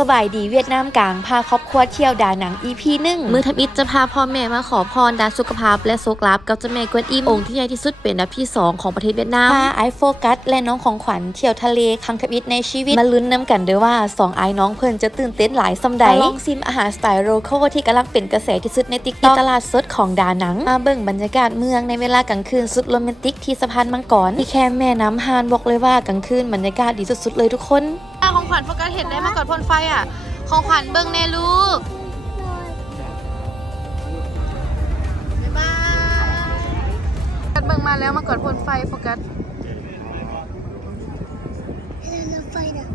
สบายดีเวียดนามกลางพาครอบครัวเที่ยวดาหนัง EP 1 มือทำอิฐจะพาพ่อแม่มาขอพรด้านสุขภาพและโชคลาภกับเจ้าแม่กวนอิมองค์ที่ใหญ่ที่สุดเป็นอันดับที่2ของประเทศเวียดนามพาไอโฟกัสและน้องของขวัญเที่ยวทะเลครั้งทำอิฐในชีวิตมาลุ้นน้ำกันเด้อว่า2ไอ้น้องเพิ่นจะตื่นเต้นหลายซำใดลองซิมอาหารสไตล์โลคอลที่กำลังเป็นกระแสที่สุดใน TikTok ตลาดสดของดาหนังมาเบิ่งบรรยากาศเมืองในเวลากลางคืนสุดโรแมนติกที่สะพานมังกรที่แคมแม่น้ำฮานบอกเลยว่ากลางคืนบรรยากาศดีสุดๆเลยทุกคนของขวัญโฟกัสเห็นได้มาก่อนพ่นไฟอ่ะของขวัญเบิ่งแน่ลูกบ๊ายบายโฟกัสเบิ่งมาแล้วมาก่อนพ่นไฟโฟกัสไฟนะ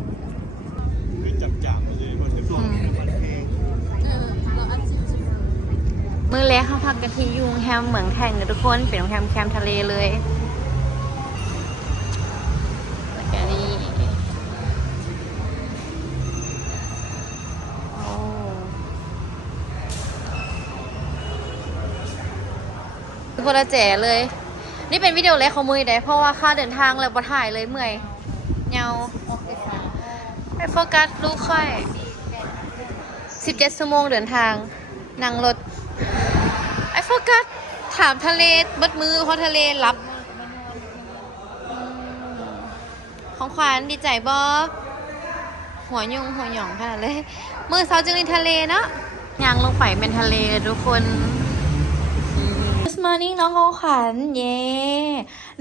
มื้อแรกเขาพักกันที่ยุงแฮมเหมืองแข่งนะทุกคนเป็นโรงแรมแคมป์ทะเลเลยแล้วก็นี่คนละแจ๋เลยนี่เป็นวิดีโอแรกของมือได้เพราะว่าค่าเดินทางแล้วบ่ถ่ายเลยเมื่อยเงาไปโฟกัสลูกค่อย17 ชั่วโมงเดินทางนั่งรถไอโฟกัสถามทะเลเบิดมือเพราะทะเลรับของขวัญดีใจบอหัวยุงหัวหย่องขนาดเลยมือเสาจึงในทะเลเนาะยางลงไปเป็นทะเลทุกคน Good morning น้องของขวัญเย่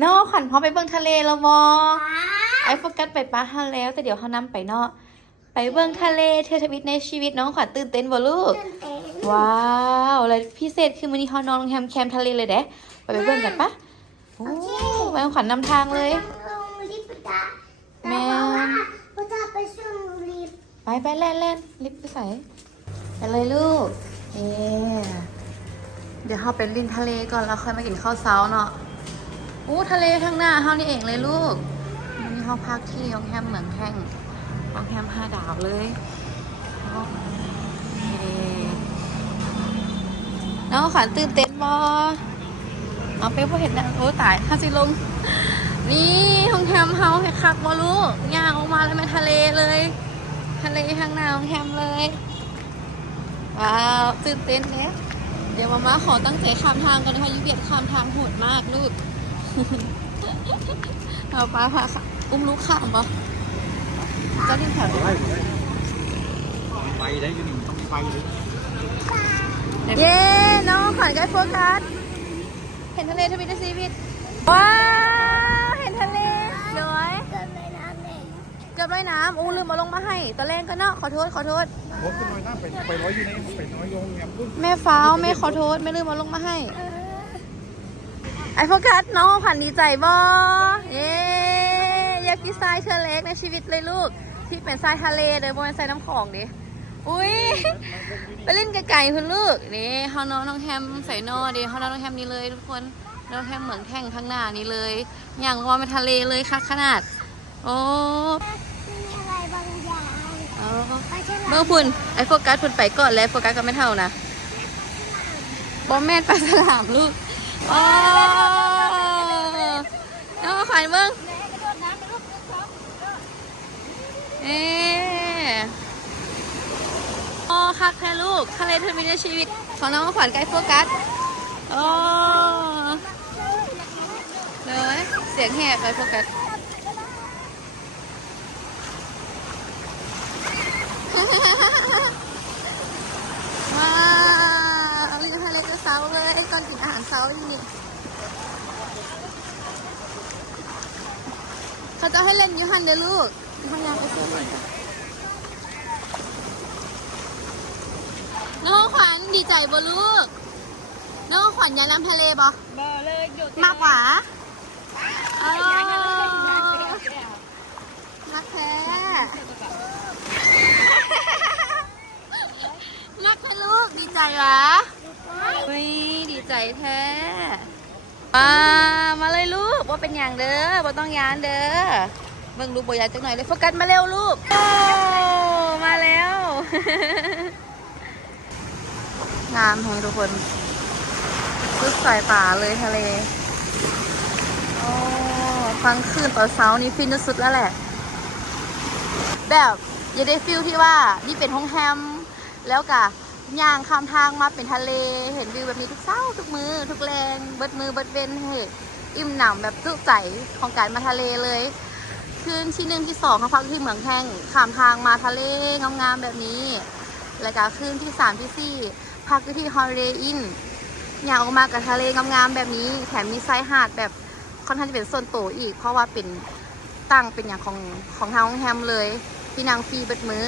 น้องของขวัญพร้อมไปเบิ่งทะเลแล้วบอไอโฟกัสไปปะฮะแล้วแต่เดี๋ยวเขานำไปเนาะไปเบิ่งทะเลเที่ยวทวิตในชีวิตน้องขวัญตื่นเต้นบ่ลูกว้าวอะไรพิเศษคือมื้อนี้เขานอนโรงแรมแคมป์ทะเลเลยเด้ไปเบิ่งกันปะโอ้แม่ขวัญนำทางเลยแม่ไปแล่นลิฟต์ไปใส่ไปเลยลูกเดี๋ยวเราไปริมทะเลก่อนแล้วค่อยมากินข้าวเช้าเนาะอู้ทะเลข้างหน้าเฮานี่เองเลยลูกนี่เฮาพักที่โรงแรมเหมืองแข้งโรงแรม5 ดาวเลยน้องขวัญตื่นเต้นบอเอาไปพอเห็นนะโอ้ตายข้าสิลงนี่โรงแรมเฮาให้คักบอลูกย่างออกมาแล้วเป็นทะเลเลยทะเลข้างหน้าโรงแรมเลยว้าวตื่นเต้นเนี่ยเดี๋ยวมาขอตั้งใจข้ามทางกันนะคะยูเบียดข้ามทางโหดมากลูกเอาป้าพาอุ้มลูกข้ามบอเจ้าที่แถวไปได้ยังต้องไปเลยเย้น้องขวัญใกล้โฟกัสเห็นทะเลทวีตซีวิตว้าวเห็นทะเลสวยเกือบลอยน้ำอู้ลืมมาลงมาให้ตะเล่นก็เนาะขอโทษรถขึ้นลอยน้ำไปร้อยอยู่ในไปน้อยลงเนี่ยแม่ฟ้าวแม่ขอโทษไม่ลืมมาลงมาให้ไอโฟกัสน้องขวัญดีใจบ่เย้อยากกินทรายเชือกเล็กในชีวิตเลยลูกที่เป็นทรายทะเลเลยบนทรายน้ำของดิอุ้ยไปเล่นไกลๆคุณลูกนี่เฮานอนน้องแฮมใส่นอดิเฮานอนน้องแฮมนี่เลยทุกคนน้องแฮมเหมืองแท่งข้างหน้านี่เลยอย่างว่าเป็นทะเลเลยค่ะขนาดโอ้อะไรบางอย่างเมื่อพุ่นไอโฟกัสพุ่นไปก่อนแล้วโฟกัสก็ไม่เท่านะบอมแม่นปลาฉลามลูกโอ้น้องขวัญเบิ้งโอ้คักแท้ลูกทะเลเธอมีในชีวิตของน้องขวัญไกลโฟกัสโอ้เลยเสียงแหบไปโฟกัสว้าวลิงทะเลจะเช้าเลยตอนกินอาหารเช้าอยู่นี่เขาจะให้เล่นยูฮันเดลูกพยายามไปช่วยน้องขวัญดีใจบ่ลูกน้องขวัญอยากน้ำทะเลบ่เลยหยุดมากกว่านักแท้นักแท้ลูกดีใจวะดีใจแท้มาเลยลูกว่าเป็นอย่างเด้อบ่ต้องยานเด้อเบิ่งลูกบ่อยากจังหน่อยเลยโฟกัสมาเร็วลูกมาแล้วงามแฮงทุกคนสุดสายป่าเลยทะเลโอ้ฟังคลื่นตอนเช้านี้ฟินสุดแล้วแหละแบบ อย่าได้ฟิลที่ว่านี่เป็นห้องแฮมแล้วกะย่างข้ามทางมาเป็นทะเลเห็นวิวแบบนี้ทุกเช้าทุกมือทุกแรงเบิดมือเบิดเว้นให้อิ่มหนำแบบจุใจของการมาทะเลเลยคืนที่1ที่2เขาพักที่เมืองแห้งข้ามทางมาทะเลงามๆแบบนี้แล้วก็คืนที่3ที่4พักที่ฮอลลีเดย์อินอยากออกมากับทะเลงามๆแบบนี้แถมมีชายหาดแบบค่อนข้างจะเป็นส่วนตัวอีกเพราะว่าเป็นตั้งเป็นอย่างของทางโรงแรมเลยที่นางฟรีเบิดมือ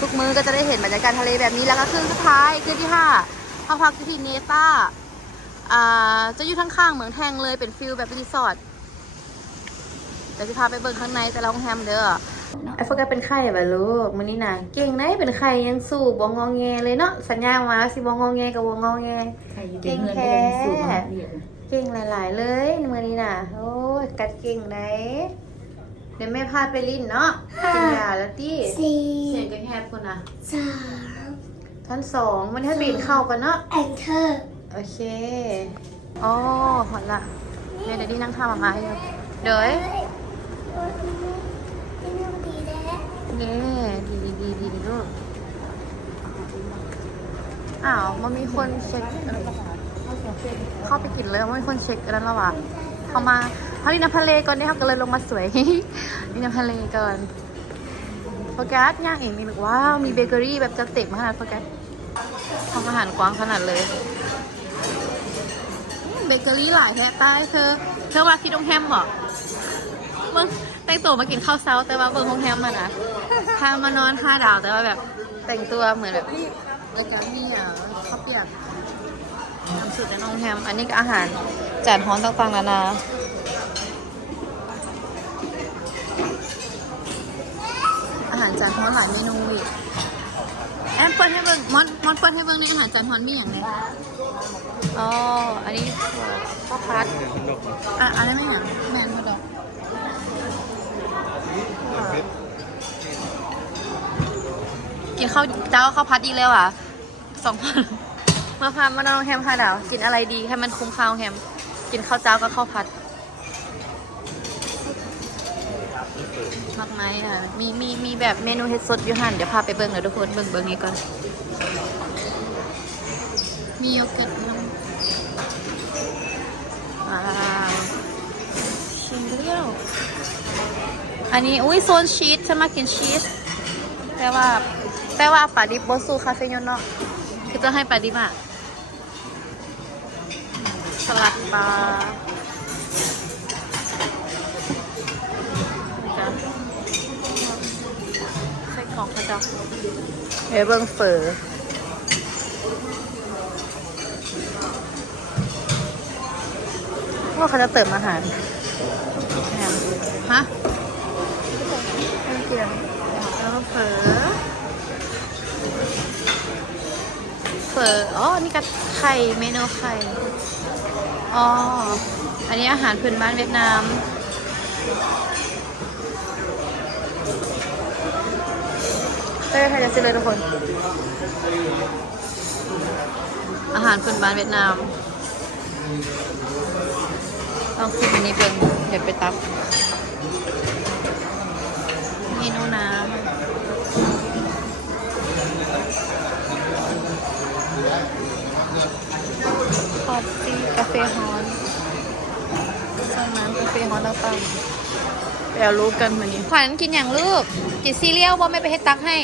ทุกมือก็จะได้เห็นบรรยากาศทะเลแบบนี้แล้วก็คืนสุดท้ายคืนที่5เขาพักที่เนต้าจะอยู่ข้างๆเหมืองแทงเลยเป็นฟิลแบบรีสอร์ทเดี๋ยวจะพาไปเบิ่งข้างในแต่ละโรงแรมเด้อไอ้โฟกัสเป็นไข่แบบลูกมื้อนี้นะเก่งนะเป็นไข่ยังสู้บ่งอแงเลยเนาะสัญญามาสิบ่งอแงกับบ่งอแงเก่งแท้เก่งหลายๆเลยมื้อนี้น่ะโอ้ยกัดเก่งไหนเดี๋ยวแม่พาไปลิ้นเนาะกินยาแล้วติเสียงกันแฮบคนน่ะ3ท่าน2มันให้ปีนเข้ากันเนาะ Enter โอเคอ๋อหอดละเดี๋ยวดีนั่งทำมาอยู่เดี๋ยวดีลูกอ้าวมันมีคนเช็คเข้าไปกินเลยมันมีคนเช็คกันแล้ววะเขามาเขาดินน้ำทะเลก่อนนี่เขาก็เลยลงมาสวย ดินน้ำทะเลก่อนโฟกัสย่างเองมีแบบว้าวมีเบเกอรี่แบบจะเต็มขนาดโฟกัสทำอาหารกว้างขนาดเลยเบเกอรี่หลายแท้ตายเธอว่าที่โรงแรมเหรอเบิ่งแต่งตัวมากินข้าวเช้าแต่ว่าเบิ่งโรงแรมมานะพามานอน5 ดาวแต่ว่าแบบแต่งตัวเหมือนแบบแล้วก็มีข้าวเปียกทำสุดในโรงแรมอันนี้ก็อาหารจานฮ้อนต่างๆนานาอาหารจานฮ้อนหลายเมนูอีกแอมเปิลให้เบิ่งมอนเปิลให้เบิ่งในอาหารจานฮ้อนมีอย่างไรอ๋ออันนี้ข้าวผัดอะไรไม่อย่างแมนพอดอกกินข้าวเจ้าข้าวผัดอีกแล้วอ่ะ2,000มาพามานอนแฮมค่ะดาวกินอะไรดีให้มันคุ้มค่าแฮมกินข้าวเจ้ากับข้าวผัดมากไหมอ่ะมีแบบเมนูเฮ็ดสดอยู่หันเดี๋ยวพาไปเบิ่งเดี๋ยวทุกคนเบิ่งนี้ก่อนมีโยเกิร์ตน้ำชิมเรียวอันนี้อุ้ยโซนชีสฉันมากินชีสแต่ว่าปลาดิบโบซูคาเฟ่ยนเนาะคือจะให้ปลาดิบอะสลัดปลาใส่กล่องกระดอกเบิ้งเฟอว่าเขาจะเติมอาหารฮะเปลี่ยนแล้วก็เฟออ๋อนี่ก็ไข่เมนูไข่อ๋ออันนี้อาหารพื้นบ้านเวียดนามเต้ยใครจะซื้อเลยทุกคนอาหารพื้นบ้านเวียดนามลองชิมอันนี้เป็นเดี๋ยวไปตักเมนูน้ำคอฟฟี่กาแฟฮอนสน้ำกาแฟฮอนต่างๆไปเอาลูกกันวันนี้ขวัญกินอย่างลูกกินซีเรียลบ่ไม่ไปให้ตักให้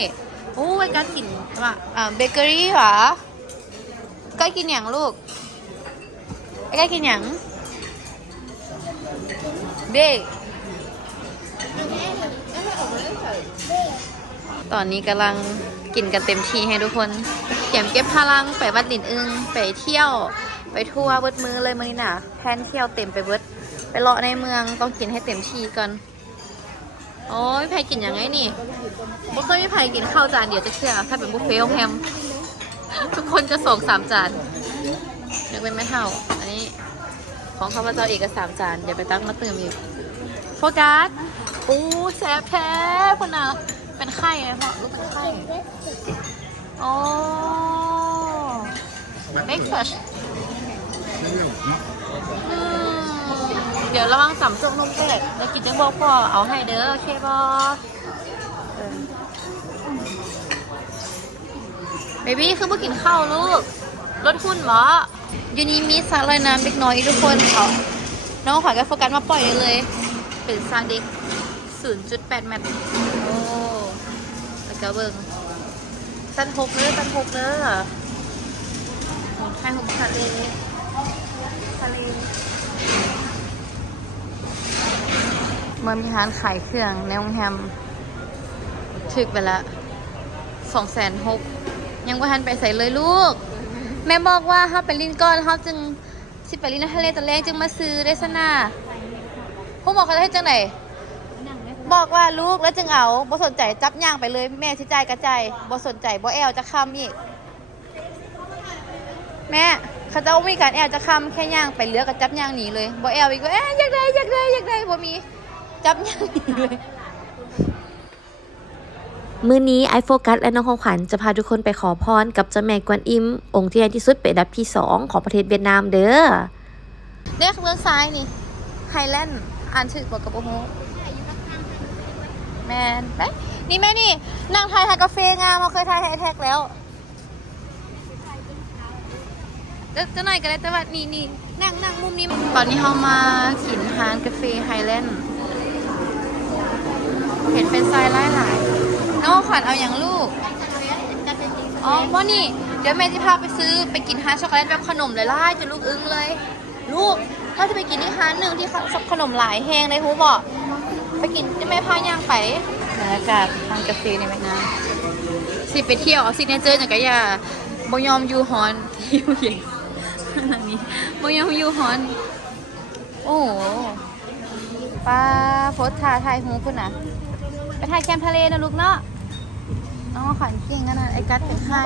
โอ้ยการกินว่าเบเกอรี่หรอก็กินอย่างลูกก็กินอย่างเบกตอนนี้กำลังกินกันเต็มที่ให้ทุกคนเก็บพลังไปวัดหลินอึงไปเที่ยวไปทัวร์เบิดมือเลยมื้อนี้น่ะแพนเที่ยวเต็มไปเบิดไปเลาะในเมืองต้องกินให้เต็มที่ก่อนโอ้ยไผ่กินอย่างไงนี่บ่เคยมีไผ่กินข้าวจานเดียวจะเชื่อถ้าเป็นบุฟเฟ่ต์โรงแรมทุกคนจะส่ง3 จานนึกเป็นไม่เท่าอันนี้ของข้าพเจ้าอีกก็3 จานเดี๋ยวไปตั้งมาเติมอีกโฟกัสอู้แซ่บแท้คนน่ะเป็นไข่ไหมพ่อลูกเป็นไข่โอ้เบ็กเฟชเดี๋ยวระวังสำจุกนมเป็ดแล้วกินจังบอกพ่อเอาให้เด้อโอเคบอ เบบี้คือเมื่อกินข้าวลูกลดหุ่นเหรอยูนี้มีสระลอยน้ำเล็กน้อยทุกคนเอาน้องขวัญก็โฟกัสมาปล่อยเลย เป็นสระเด็ก 0.8 เมตรโอ้แล้วก็เบิ่งสั้น6เลยสั้น6เลยหมุนไข่หกทะเลเมื่อมีร้านขายเครื่องในโรงแรมถึกไปละ 260,000ยังว่าทันไปใส่เลยลูกแม่บอกว่าเขาไปลินก้อนเขาจึงสิไปลินทะเลตะแรงจึงมาซื้อได้ซะน่ะพวกบอกเขาจะให้จังไหนบอกว่าลูกแล้วจึงเอาบ่สนใจจับย่างไปเลยแม่สิจ่ายกระจายบ่สนใจบ่แอลจะคำอีกแม่เขาจะมีการแอลจะคำแค่ย่างไปเหลือกับจับย่างหนีเลยบ่แอลอีกว่าอยากได้บ่มีจับย่างหนีเลย มื้อนี้ไอโฟกัสและน้องของขวัญจะพาทุกคนไปขอพรกับเจ้าแม่กวนอิมองค์ที่ใหญ่ที่สุดเป็นอันดับที่2ของประเทศเวียดนามเด้อ เรียกเบื้องซ้ายนี่ไฮแลนด์อ่านชื่อบอกกับโอ้โหแมนไปนี่แม่นี่นั่งทายกาแฟงามเราเคยทายไฮแท็กแล้วจะหน่อยกันเลยแต่ว่านี่นั่งมุมนี้ตอนนี้เรามากินทานกาแฟไฮแลนด์เห็นเป็นทรายหลายน้องขวัญเอาอย่างลูกอ๋อว่านี่เดี๋ยวแม่จะพาไปซื้อไปกินฮาร์ดช็อกโกแลตแบบขนมเลยล่ะจะลูกอึ้งเลยลูกถ้าจะไปกินที่ร้านหนึ่งที่ขนมหลายแห้งเลยฮูบอกไปกินจะไม่พาย่างไปบรรยากาศทางกาแฟในแม่น้ำสิไปเที่ยวซิกเนเจอร์อย่างก็อย่าบยอมยูฮอนที่อยู่เย็นขนาดนี้บยอมยูฮอนโอ้โหป้าโพสท่าทายฮูคุณนะไปถ่ายแคมป์ทะเลนะลูกเนาะน้องขวัญเก่งขนาดไอ้กัดเป็นไข้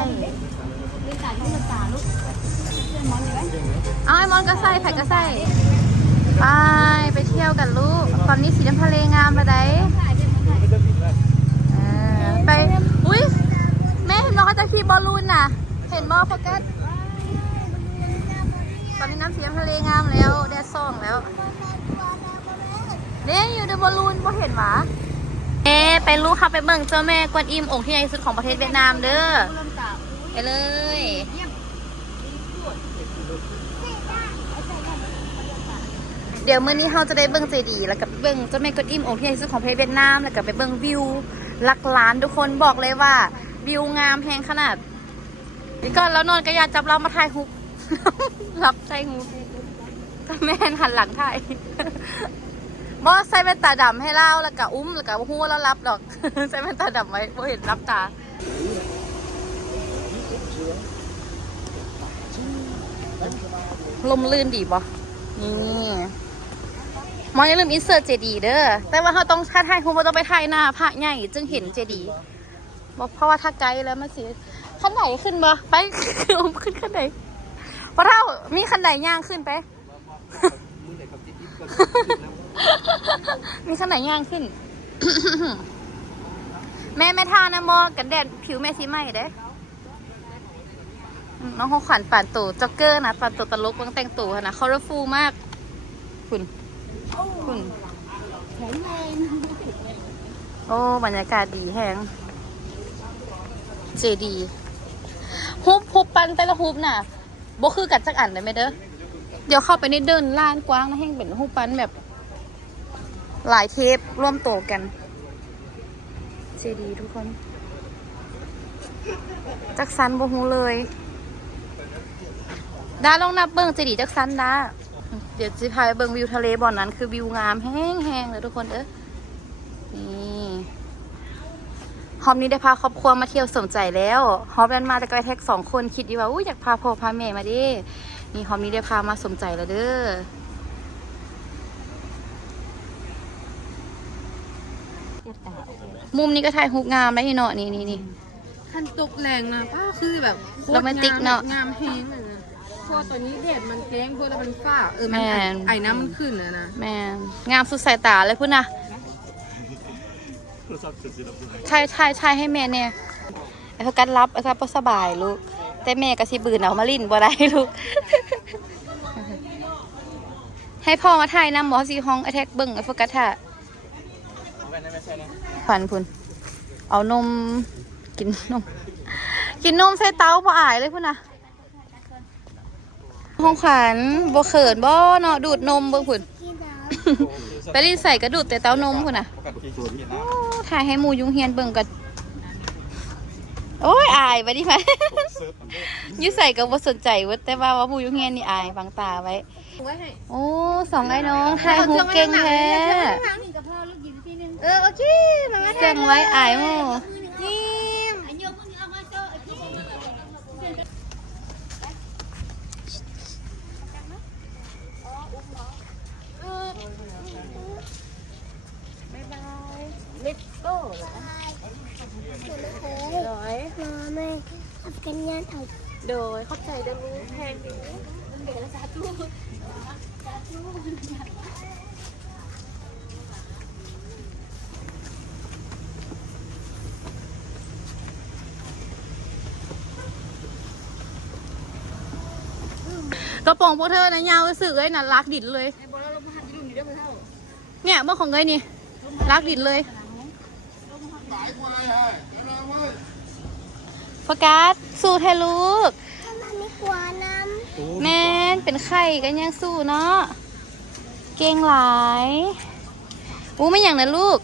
เอาไอ้มอนก็ใส่ไผ่ก็ใส่ไปเที่ยวกันลูกตอนนี้สีน้ำทะเลงามระไดไปอุ้ยแม่เห็นน้องเขาจะขี่บอลลูนน่ะเห็นบอลโฟกัสตอนนี้น้ำสีน้ำทะเลงามแล้วแดดส่องแล้วเนี่ยอยู่ในบอลลูนพอเห็นหมาไปลูกค่ะไปเบิ่งเจ้าแม่กวนอิมองค์ที่ใหญ่ที่สุดของประเทศเวียดนามเด้อไปเลยเดี๋ยวมื้อนี้เราจะได้เบิ่งเจดีย์แล้วก็เบิ่งเจ้าแม่กวนอิมองค์ที่ใหญ่ที่สุดของประเทศเวียดนามแล้วก็ไปเบิ่งวิวหลักล้านทุกคนบอกเลยว่าวิวงามแพงขนาดนี่ก่อนแล้วนอนก็อยากจับเรามาถ่ายฮุก รับใจงูแต่แม่หันหลังถ่ายบอสใส่แว่นตาดำให้เล่าแล้วก็อุ้มแล้วก็หัวแล้วรับดอก ใส่แว่นตาดำไว้บ่เห็นรับตาลมลื่นดีบ่นี่มองอย่าลืมอินเสิร์ตเจดีเด้อแต่ว่าเขาต้องถ่ายคุณว่าต้องไปถ่ายหน้าพระใหญ่จึงเห็นเจดีบอกเพราะว่าถ้าไกลแล้วมันสิขั้นไหนขึ้นบ่ไป คืออุ้มขึ้นขั้นไหนเพราะเท่ามีขั้นไหนย่างขึ้นไป มีขนาดย่างขึ้น แม่ท่านะมอกันแดดผิวแม่สีไหมเด้น้องของขวัญป่านตู่จ็อกเกอร์นะป่านตู่ตลกบางแต่งตู่นะคอร์ฟูมากคุณโอ้บรรยากาศดีแฮงเจดีฮุบปันแต่ละฮุบน่ะบ่คือกัดจักอันเลยไหมเด้อเดี๋ยวเข้าไปในเดินลานกว้างนะแห้งเป็นฮุบปันแบบหลายเทปร่วมโตกันเจดีทุกคนจักสันบ่ฮู้เลยดาลองนับเบิ่งเจดีจักสันดาเดี๋ยวจะพาไปเบิ่งวิวทะเลบ่อนนั้นคือวิวงามแห้งๆเลยทุกคนนี่ฮอปนี้ได้พาครอบครัวมาเที่ยวสมใจแล้วฮอปนั้นมาแต่ก็ไปแท็ก2 คนคิดดีว่าอยากพาพ่อพาแม่มาดินี่ฮอปนี้ได้พามาสมใจแล้วเด้อมุมนี้ก็ถ่ายฮุกงามได้ที่เนาะนี่คันตกแรงนะป้าคือแบบ โรแมนติกเนาะ งามแห้งเลยนะพอตัวนี้แดดมันแจ้งพวกแล้วมันฟ้ามันไอ้น้ำมันขึ้นนะแม่งามสุดสายตาเลยพุ่นนะใช่ให้แม่เนี่ยไอ้โฟกัสรับไอ้โฟกัสบ่สบายลูกแต่แม่ก็สิบืนเอามาลิ้นบ่ได้ลูก ให้พ่อมาถ่ายนำหมอสีห้องไอแท็กเบิ่งไอโฟกัสท่าขวัญพุ่น เอานมกินนมใส่เตาบ่อายเลยพุ่นนะของขวัญบ่เขินบ่เนาะดูดนมเบิ่งพุ่น ไปรีใส่กระดูดแต่เต้านมพุ่นน่ะถ่ายให้หมูยุงเฮียนเบิ่งกันโอ้ยอายไปดิไปยูใส่ก็บ่สนใจเว้ยแต่ว่าหมูยุงเฮียนนี่อายบังตาไว้โอ้สองไอ้น้องถ่ายหูเก่งแท้โอเคมา เก่งไว้อายหมู นี่เลตโก้ร้อยไม่ทำกันงานเอาโดยเข้าใจได้รู้แพงอยู่มันเด็กละสาธุกระป๋องพวกเธอนะยาวสึกเลยน่ะรักดิดเลยเนี่ยเมื่อของเงยนี่รักดิดเลยโฟกัสสู้แทลูกไม่กลัวน้ำ แม่นเป็นไข่กันยังสู้เนาะเก่งหลายอู้ไม่อย่างนั้นลูก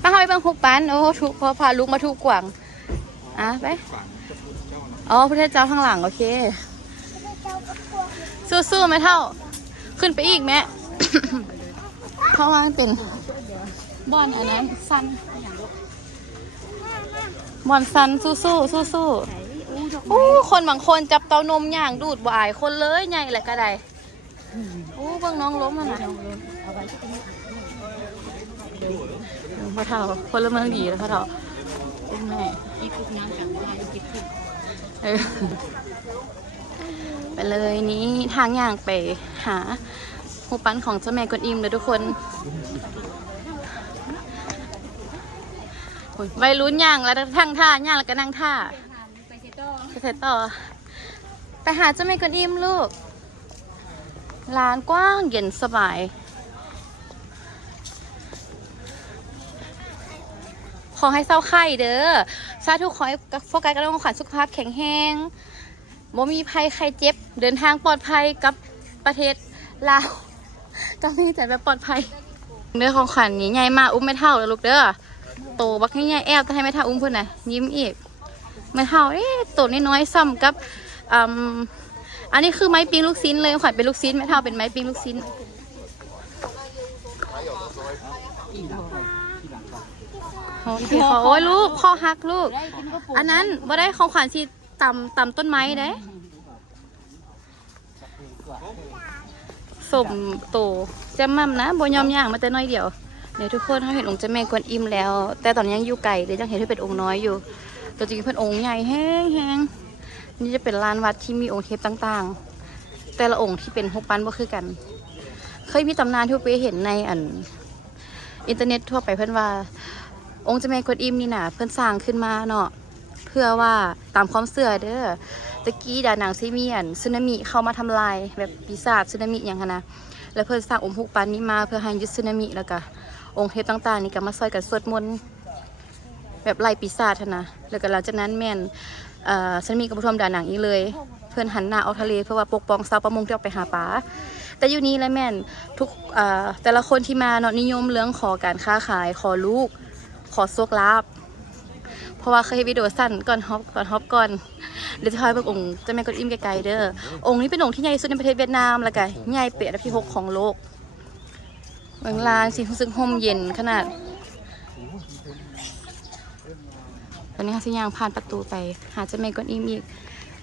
ป้าเขาไปบังคุกปันโอ้ถูกพาลูกมาถูกกว่างอ่ะไปอ๋อพระเจ้าข้างหลังโอเคสู้ๆไหมเท่าขึ้นไปอีกแม่ เพราะว่ามันเป็นบอนอันนั้นสั้นบอนสั้นสู้คนบางคนจับเตานมย่างดูดบ่ายคนเลยใหญ่แหละก็ได้เบิ่งน้องล้มมันนะพ่อเท่าคนละเมืองดีแล้วพ่อเท่าแม่ไปเลยนี้ทางย่างไปหาหูปั้นของเจ้าแม่กวนอิมเลยทุกคนวัยรุ่นย่างแล้วทั้งท่าย่างแล้วก็นั่งท่าไปเสร็จต่อไปหาเจ้าแม่กวนอิมลูกร้านกว้างเย็นสบายขอให้เศร้าไข่เด้อสาธุขอให้โฟกัสกับน้องขวัญสุขภาพแข็งแรงบ่มีภัยใครเจ็บเดินทางปลอดภัยกับประเทศลาวกับนี่แต่แบบปลอดภัยเนื้อของขวัญนี่ใหญ่มากอุ้มไม่เท่าเลยลูกเด้อโตบักง่ายๆแอบจะให้ไม่เท่าอุ้มเพื่อนนะยิ้มอีกไม่เท่าโตน้อยๆซ้ำกับอันนี้คือไม้ปิ้งลูกชิ้นเลยขวัญเป็นลูกชิ้นไม่เท่าเป็นไม้ปิ้งลูกชิ้นโอ้ยลูกพ่อฮักลูกอันนั้นบ่ได้ของขวัญที่ต่ำต้นไม้ได้สมโตแจ่มมั่มนะบ่ยอมย่างมาแต่น้อยเดียวเดี๋ยวทุกคนเขาเห็นองค์เจ้าแม่กวนอิมแล้วแต่ตอนนี้ยังอยู่ไกลเดี๋ยวยังเห็นที่เป็นองค์น้อยอยู่ตัวจริงเพิ่นองค์ใหญ่แห้งนี่จะเป็นลานวัดที่มีองค์เทพต่างๆแต่ละองค์ที่เป็นฮกปันบ่คือกันเคยมีตำนานที่ไปเห็นในอินเทอร์เน็ตทั่วไปเพิ่นว่าองค์เจ้าแม่กวนอิมนี่น่ะเพิ่นสร้างขึ้นมาเนาะเพื่อว่าตามความเชื่อเด้อตะกี้ดานังซีมีสึนามิเข้ามาทำลายแบบปีศาจสึนามิอย่างนั้นนะแล้วเพิ่นสร้างองค์ฮกปันนี้มาเพื่อให้หยุดสึนามิแล้วก็องค์เทพต่างๆนี่ก็มาซอยกันสวดมนต์แบบไล่ปีศาจนะแล้วก็หลังจากนั้นแม่นสึนามิก็บ่ท่วมดานังอีกเลยเพิ่นหันหน้าออกทะเลเพื่อว่าปกป้องชาวประมงที่ออกไปหาปลาแต่อยู่นี้แหละแม่นทุกแต่ละคนที่มาเนาะนิยมเรื่องขอการค้าขายขอลูกขอโชคลาภเพราะว่าเคยวิดีโอสั้นก่อนฮอปก่อนเดี๋ยวจะพาไปองค์เจ้าแม่กวนอิมไกลๆเด้อองค์นี้เป็นองค์ที่ใหญ่สุดในประเทศเวียดนามแล้วก็ใหญ่เป็นอันดับที่ 6ของโลกเมืองลานสิซึ่งห่มเย็นขนาดตอนนี้ค่ะสิย่างผ่านประตูไปหาเจ้าแม่กวนอิมอีก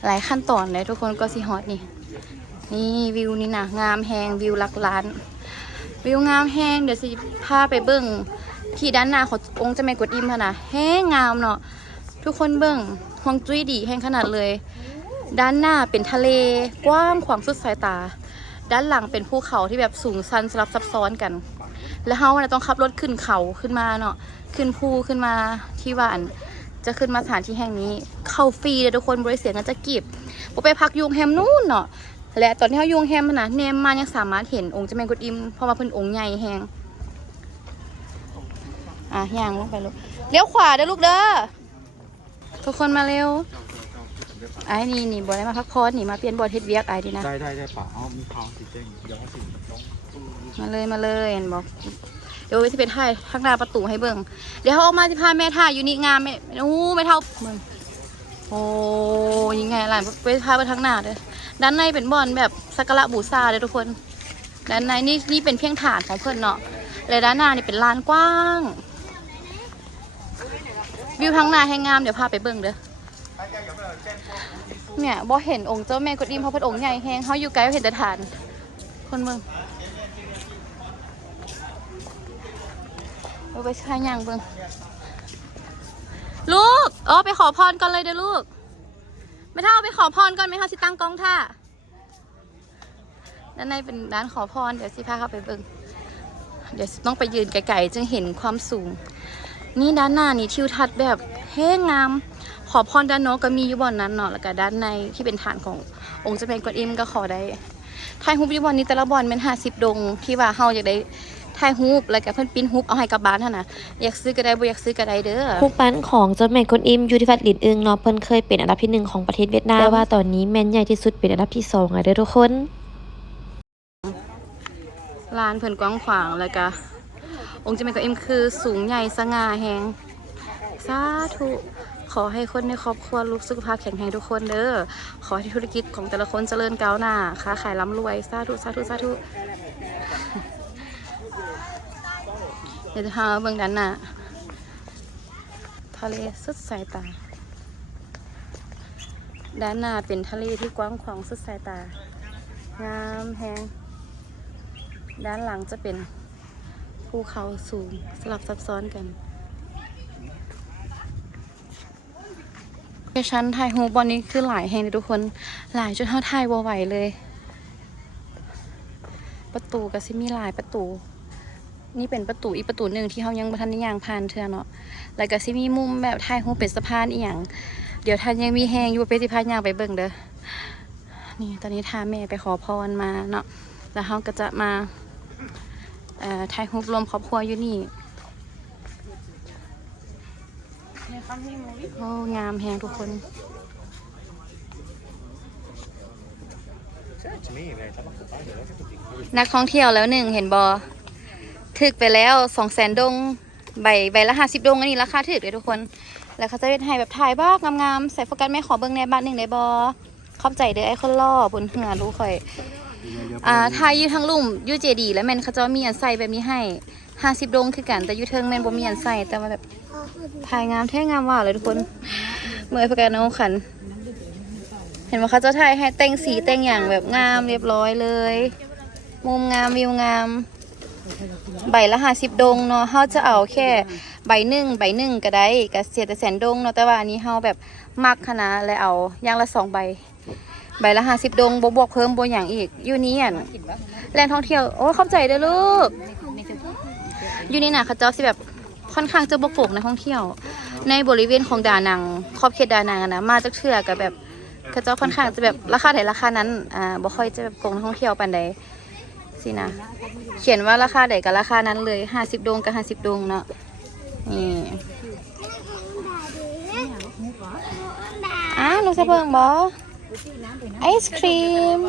หลายขั้นตอนเลยทุกคนก็สิฮอตนี่วิวนี่นะงามแหงวิวหลักล้านวิวงามแหงเดี๋ยวสิพาไปเบิ่งที่ด้านหน้าขององค์เจ้าแม่กวนอิมค่ะนะแห้งงามเนาะทุกคนเบิ่งฮวงจุ้ยดีแห้งขนาดเลยด้านหน้าเป็นทะเลกว้างขวางสุดสายตาด้านหลังเป็นภูเขาที่แบบสูงชันสลับซับซ้อนกันแล้วเฮาต้องขับรถขึ้นเขาขึ้นมาเนาะขึ้นภูขึ้นมาที่ว่าจะขึ้นมาสถานที่แห่งนี้เข้าฟรีเลยทุกคนบริเสียเงินจะกีบไปพักยุงแฮมนู่นเนาะและตอนที่เขายุงแฮมนะเนมมายังสามารถเห็นองค์เจ้าแม่กวนอิมเพราะว่าเพิ่นองค์ใหญ่แหง ย่างลงไปลูกเลี้ยวขวาเด้อลูกเด้อทุกคนมาเร็วไอ้นี่บอได้มาพักผ่อนนี่มาเปลี่ยนบอเฮ็ดเวียกไอ้ดีนะ ได้ป่าเอามีขาวสีแดงย้อมสีน้อง มาเลยเห็นบอกเดี๋ยวไปที่เป็นถ่ายข้างหน้าประตูให้เบิ่งเดี๋ยวเขาออกมาที่พาแม่ถ่ายอยู่นี่งามไม่ไม่เท่าเบิ่งโอ้ยังไงล่ะไปพาไปทางหน้าเลยด้านในเป็นบ่อนแบบสักการะบูชาเลยทุกคนด้านในนี่เป็นเพียงฐานของเพื่อนเนาะและด้านหน้านี่เป็นลานกว้างวิวทางหน้าให้งามเดี๋ยวพาไปเบิ่งเด้อเนี่ยบ่เห็นองค์เจ้าแม่กวนอิมเพราะเป็นองค์ใหญ่แฮงเขาอยู่ไกลเห็นแต่ฐานคนเมืองเอาไปใช้ย่างเบิ่งลูกไปขอพรก่อนเลยเด้อลูกไม่เท่าไปขอพรก่อนไหมคะสิตั้งกล้องท่าด้านในเป็นร้านขอพรเดี๋ยวสิพาเข้าไปเบิ่งเดี๋ยวต้องไปยืนไกลๆจึงเห็นความสูงนี่ด้านหน้านี่ทิวทัศน์แบบเฮ้งามขอพรด้านโน้นก็มีอยู่บ่อนนั้นเนาะแล้วก็ด้านในที่เป็นฐานขององค์เจ้าแม่กวนอิมก็ขอได้ถ่ายรูปอยู่บ่อนนี้แต่ละบ่อนเป็น50 ดงที่ว่าเฮาอยากได้ถ่ายรูปแล้วก็เพิ่นปิ้นรูปเอาให้กลับบ้านหั่นน่ะอยากซื้อก็ได้บ่อยากซื้อก็ได้เด้อ รูปปั้นของเจ้าแม่กวนอิมอยู่ที่วัดหลินอึงเนาะเพิ่นเคยเป็นอันดับที่1ของประเทศเวียดนามแต่ว่าตอนนี้แม่นใหญ่ที่สุดเป็นอันดับที่2อ่ะเด้อทุกคน ลานเพิ่นกว้างขวางแล้วก็องค์เจ้าแม่กวนอิมคือสูงใหญ่สง่าแฮงสาธุขอให้คนในครอบครัวลูกสุขภาพแข็งแรงทุกคนเด้อขอให้ธุรกิจของแต่ละคนเจริญก้าวหน้าค้าขายร่ำรวยสาธุสาธุสาธุเดี๋ยวจะพาเบื้องด้านหน้าทะเลสุดสายตาด้านหน้าเป็นทะเลที่กว้างขวางสุดสายตางามแฮงด้านหลังจะเป็นภูเขาสูงสลับซับซ้อนกันชั้นถ่ายรูปบอลนี้คือหลายแห่งเลยทุกคนหลายจนเท่าถ่ายบ่ไหวเลยประตูก็สิมีหลายประตูนี่เป็นประตูอีกประตูหนึ่งที่เขายังบ่ทันได้ย่างผ่านเทื่อเนาะแล้วก็สิมีมุมแบบถ่ายรูปเป็นสะพานอีหยังเดี๋ยวท่านยังมีแหงอยู่ไปสิพาย่างไปเบิ่งเด้อนี่ตอนนี้ทาแม่ไปขอพรมาเนาะแล้วเขาก็จะมาถ่ายรูปรวมครอบครัวอยู่นี่โอ้งามแฮงทุกคนนักท่องเที่ยวแล้วหนึ่งเห็นบอถึกไปแล้ว200,000 ดงใบละ50 ดงอันนี้ราคาถึกเลยทุกคนแล้วเขาจะเป็นให้แบบถ่ายบ้างงามๆใส่โฟกัสแม่ขอเบิ้งในบ้านหนึ่งได้บอขอบใจเด้อไอ้คนล่อบนเหือรู้ค่อยถ่ายอยู่ทั้งลุ่มยูเจดีแล้วแม่นเขาจะมีอันใส่แบบนี้ให้50 ดงคือกันแต่ยูเทิงแม่นบ่มีอันใส่แต่ว่าแบบถ่ายงามแท้งามว่าเลยทุกคนเมื่อโฟกัสน้องขันเห็นว่าเขาจะถ่ายให้แต่งสีแต่งอย่างแบบงามเรียบร้อยเลยมุมงามวิวงามใบละ50 ดงเนาะเขาจะเอาแค่ใบหนึ่งก็ได้ก็เสียแต่100,000 ดงเนาะแต่ว่าอันนี้เขาแบบมักขนาดเลยเอาอย่างละ2 ใบละ50 ดงบวกเพิ่มบวอย่างอีกอยู่นี้อ่ะแหล่งท่องเที่ยวโอ้เข้าใจเด้อลูกอยู่นี่น่ะเขาเจ้าสิแบบค่อนข้างจะบกนักท่องเที่ยวในบริเวณของดานังขอบเขตดานังนะมาจากเทื่อกับแบบเขาเจ้าค่อนข้างจะแบบราคาไหนราคานั้นบ่ค่อยจะแบบโกงนักท่องเที่ยวปานใดสินะเขียนว่าราคาไหนกับราคานั้นเลย50 ดงกับ50 ดงเนาะนี่ลูกจะเบิ่งบ่ไอศครีม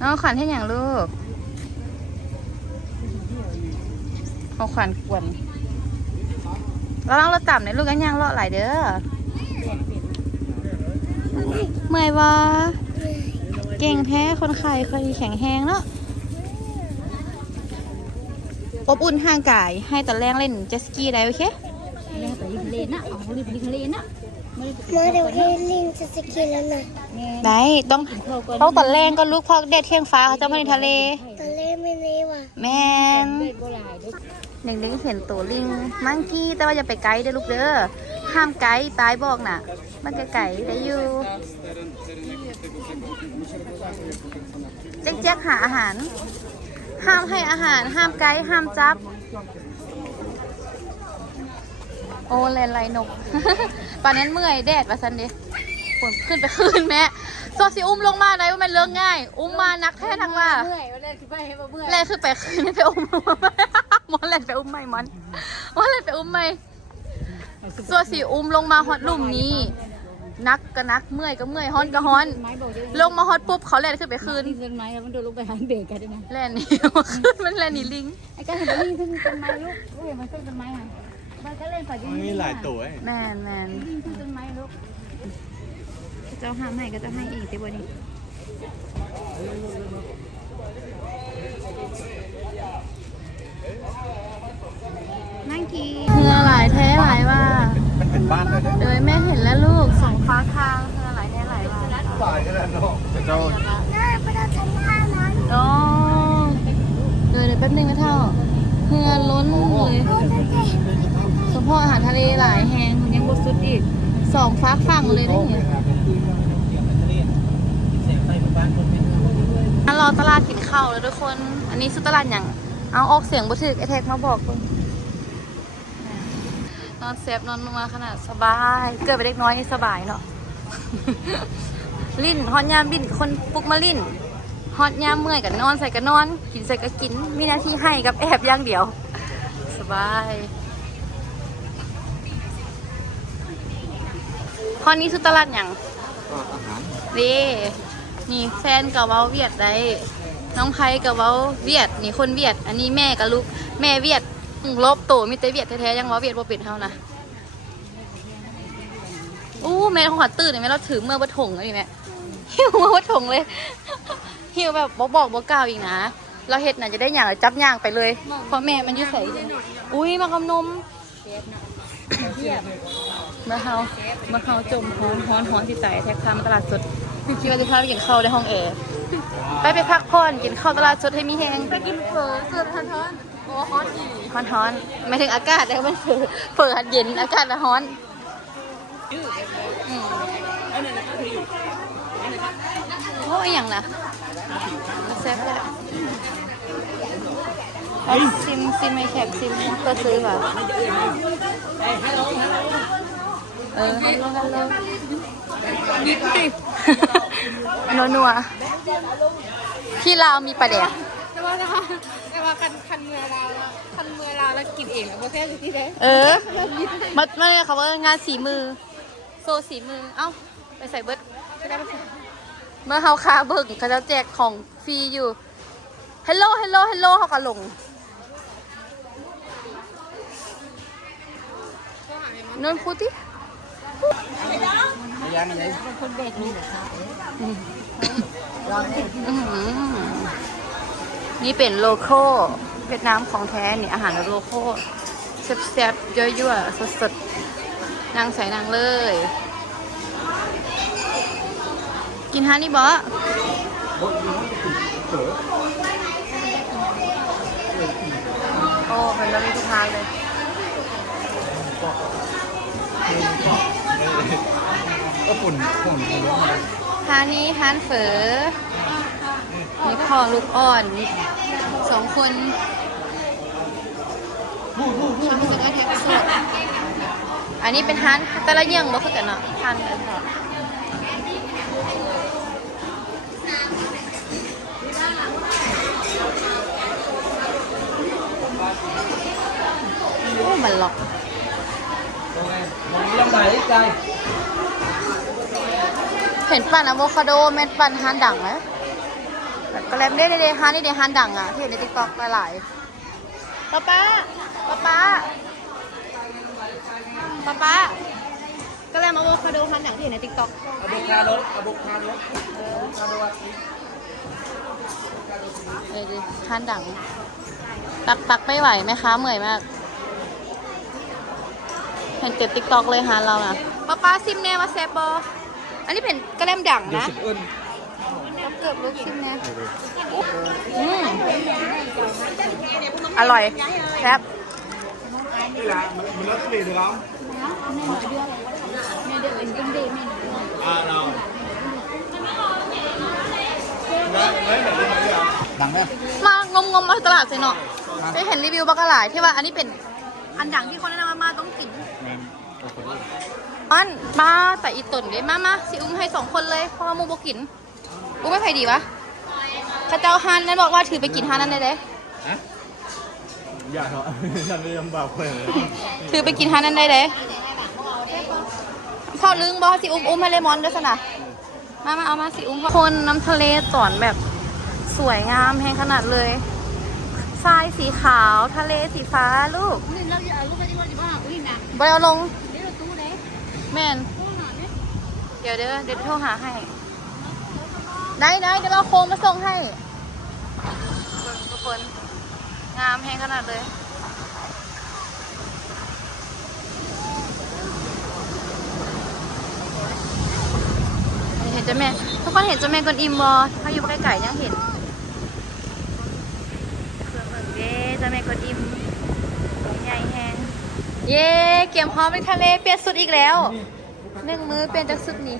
น้องขวัญให้อย่างลูกเอาขวัญกวนเราล้างรถต่ำในลูกกันย่างเลาะหลายเด้อเมื่อยวะเก่งแท้คนไข้เคยแข็งแรงเนาะอบอุ่นห่างกายให้ตอนแรกเล่นเจตสกีได้โอเคได้ต้องตอนแรกก็ลูกพอแดดเที่ยงฟ้าเขาจะมาในทะเลตอนแรกไม่ได้ว่ะแมนเด็กๆเห็นตัวลิงมังกี้แต่ว่าอย่าไปไกลเด้อลูกเด้อห้ามไกลปลายบอกน่ะมันไกลได้อยู่แจ๊กหาอาหารห้ามให้อาหารห้ามไกลห้ามจับโอ้เลนไรนก ปานนั้นเมื่อยแดดว่าซันเดฝนขึ้นไปคืนแม่โซซิอุ้มลงมาได้ว่ามันเรื่องง่ายอุ้มมานักแท้ทั้งว่าแล่คือไปคืนไปอุ้มหมอแล่ ไปอุ้มไม่มันว่าอะไรไปอุ้มไม่ส่วนสีอุ้มลงมาฮอตลุ่มนี้นักก็นักเมื่อยก็เมื่อยฮ้อนก็ฮ้อนลงมาฮอตปุ๊บเขาแล่นขึ้นไปคืน ต้นไม้แล้วมันโดนลงไปหาเบรกกันได้ไหม แล่นนี่มาขึ้นมันแล่นนี่ลิง ไอ้การเห็นมันขึ้นต้นไม้ลูกเห็นมันขึ้นต้นไม้อ่ะมันก็เล่นฝ่ายยิง มันมีหลายตัว แมนยิงขึ้นต้นไม้ลูกเจ้าห้ามให้ก็จะให้อีกแต่วันนี้นั่งกิน เรือหลายแท้หลายว่า มันเป็นบ้านเลย โดยแม่เห็นแล้วลูกสองฟ้าทางเรือหลายแท้หลายว่า ตายขนาดนั้นแต่เจ้า น่าไปเราทำงานนั้น อ๋อเดี๋ยวแป๊บนึงนะเท่าเรือล้นเลยสมพอาหารทะเลหลายแหงยังบดสุดอีกสองฟ้าฝั่งเลยได้เนี่ยรอตลาดกินข้าวแล้วทุกคน อันนี้ซื้อตลาดอย่างเอาออกเสียงบุตรไอแท็กมาบอกเลยนอนเซฟนอนมาขนาดสบาย เกิดไปเด็กน้อยนี่สบายเนาะ ลิ้นฮอตยามบินคนปลุกมาลิ้นฮอตยามเมื่อยกับนอนใส่กับนอน กินใส่กับกิน มีหน้าที่ให้กับแอบอย่างเดียว สบายพอนี้ซื้อตลาดอย่างนี่แฟนกับเว้าเวียดได้น้องไพกับเว้าเวียดนี่คนเวียด อันนี้แม่กับลูกแม่เวียดลบโตมีแต่เวียดแท้ๆยังเว้าเวียดบ่เป็นเท่านะอู้แม่ของหัดตื่นเลยแม่เราถือเมื่อบัดถงเลยแม่หิวเมื่อบัดถงเลย หิวแบบบอกกล่าวอีกนะเราเฮ็ดน่ะจะได้อย่างจับย่างไปเลยเพราะแม่มันอยู่ใส่อุ้ยมากำนมเมื่อเขาจมฮ้อนที่ใจแท็กทำตลาดสดคิดว่าจะพาไปกินข้าวในห้องแอร์ไปพักผ่อนกินข้าวตลาดสดให้มีแฮงไปกินเฟอเสื้อทันท้อนโอ้ฮ้อนอีฮ้อนไม่ถึงอากาศแต่มันเฟอหัดเย็นอากาศละฮ้อนโอ้ยอย่างน่ะแซ่บเลยซิมไม่แคบซิมก็ซื้อว่ะฮัลโหลนัวที่ลาวมีปลาแดกแต่ว่าคันเมื่อเราแล้วกินเองแล้วโอเคอยู่ที่ไหนมันเขาว่างานสีมือโซสีมือเอ้าไปใส่เบิร์ดเมื่อเฮาคาเบิ่งเขาจะแจกของฟรีอยู่ฮัลโหลเขาก็ลงนนพูดดิคนเบรกนี่เหรอคะนี่เป็นโลโก้เวียดนามของแท้นี่อาหารโลโก้แซ่บๆยั่วๆสดๆนางใส่นางเลยกินฮานี่บอโอ้เป็นแล้วมีทุกทางเลยก็ฝุ่นฮานี่ฮานเฝอมีพ่อลูกอ่อนสองคนทำเสร็จแล้วเทปสดอันนี้เป็นฮานแต่ละเยี่ยงบอกกันเนาะทานกันค่ะโอ้มันหลอกเห็นปั่นอะโวคาโดเม็ดปั่นฮานดังไหมแบบกระแลมได้ฮานนี่เดฮานดังอ่ะที่เห็นในติ๊กต็อกหลายๆป๊ากระแลมอะโวคาโดฮานดังที่เห็นในติ๊กต็อกอะโวคาโดดิฮานดังปักไม่ไหวไหมคะเมื่อยมากเห็นเต็มติ๊กต็อกเลยฮานเราอ่ะป๊าซิมแน่มาแซบบออันนี้เป็นกระแลมดังนะเกือบลูกชิ้นนะอร่อยแซ่บดังไหมมางมมาตลาดเลยเนาะได้เห็นรีวิวบักหลายที่ว่าอันนี้เป็นอันดังที่คนแนะนำมาต้องกินมันมาแต่อีตุ่นเลยมาสิอุ้มให้2 คนเลยเพราะว่ามูโบกินอุ้มไม่ใครดีวะข้าเจ้าฮันนั่นบอกว่าถือไปกินฮันนั่นได้เลย อยากเหรอฉันไม่ยอมบอกเลย ถือไปกินทานนั้นได้เลยเข้าลึงบอสิอุ้มให้เลมอนด้วยสนะมาเอามาสิอุ้มคนน้ำทะเลสอนแบบสวยงามแห่งขนาดเลยทรายสีขาวทะเลสีฟ้าลูกบอยเอาลงแม่นเดี๋ยวโทรหาให้ได้เดี๋ยวเราโค้งมาส่งให้ทุกคนงามแห่งขนาดเลยเห็นเจ้าแม่ทุกคนเห็นเจ้าแม่กวนอิมบอเขาอยู่ใกล้ๆยังเห็นเย้เจ้าแม่กวนอิมใหญ่แฮงเย้เกี่ยมพร้อมไปทะเลเปลี่ยนสุดอีกแล้ว1 มื้อเปลี่ยนจากสุดนี้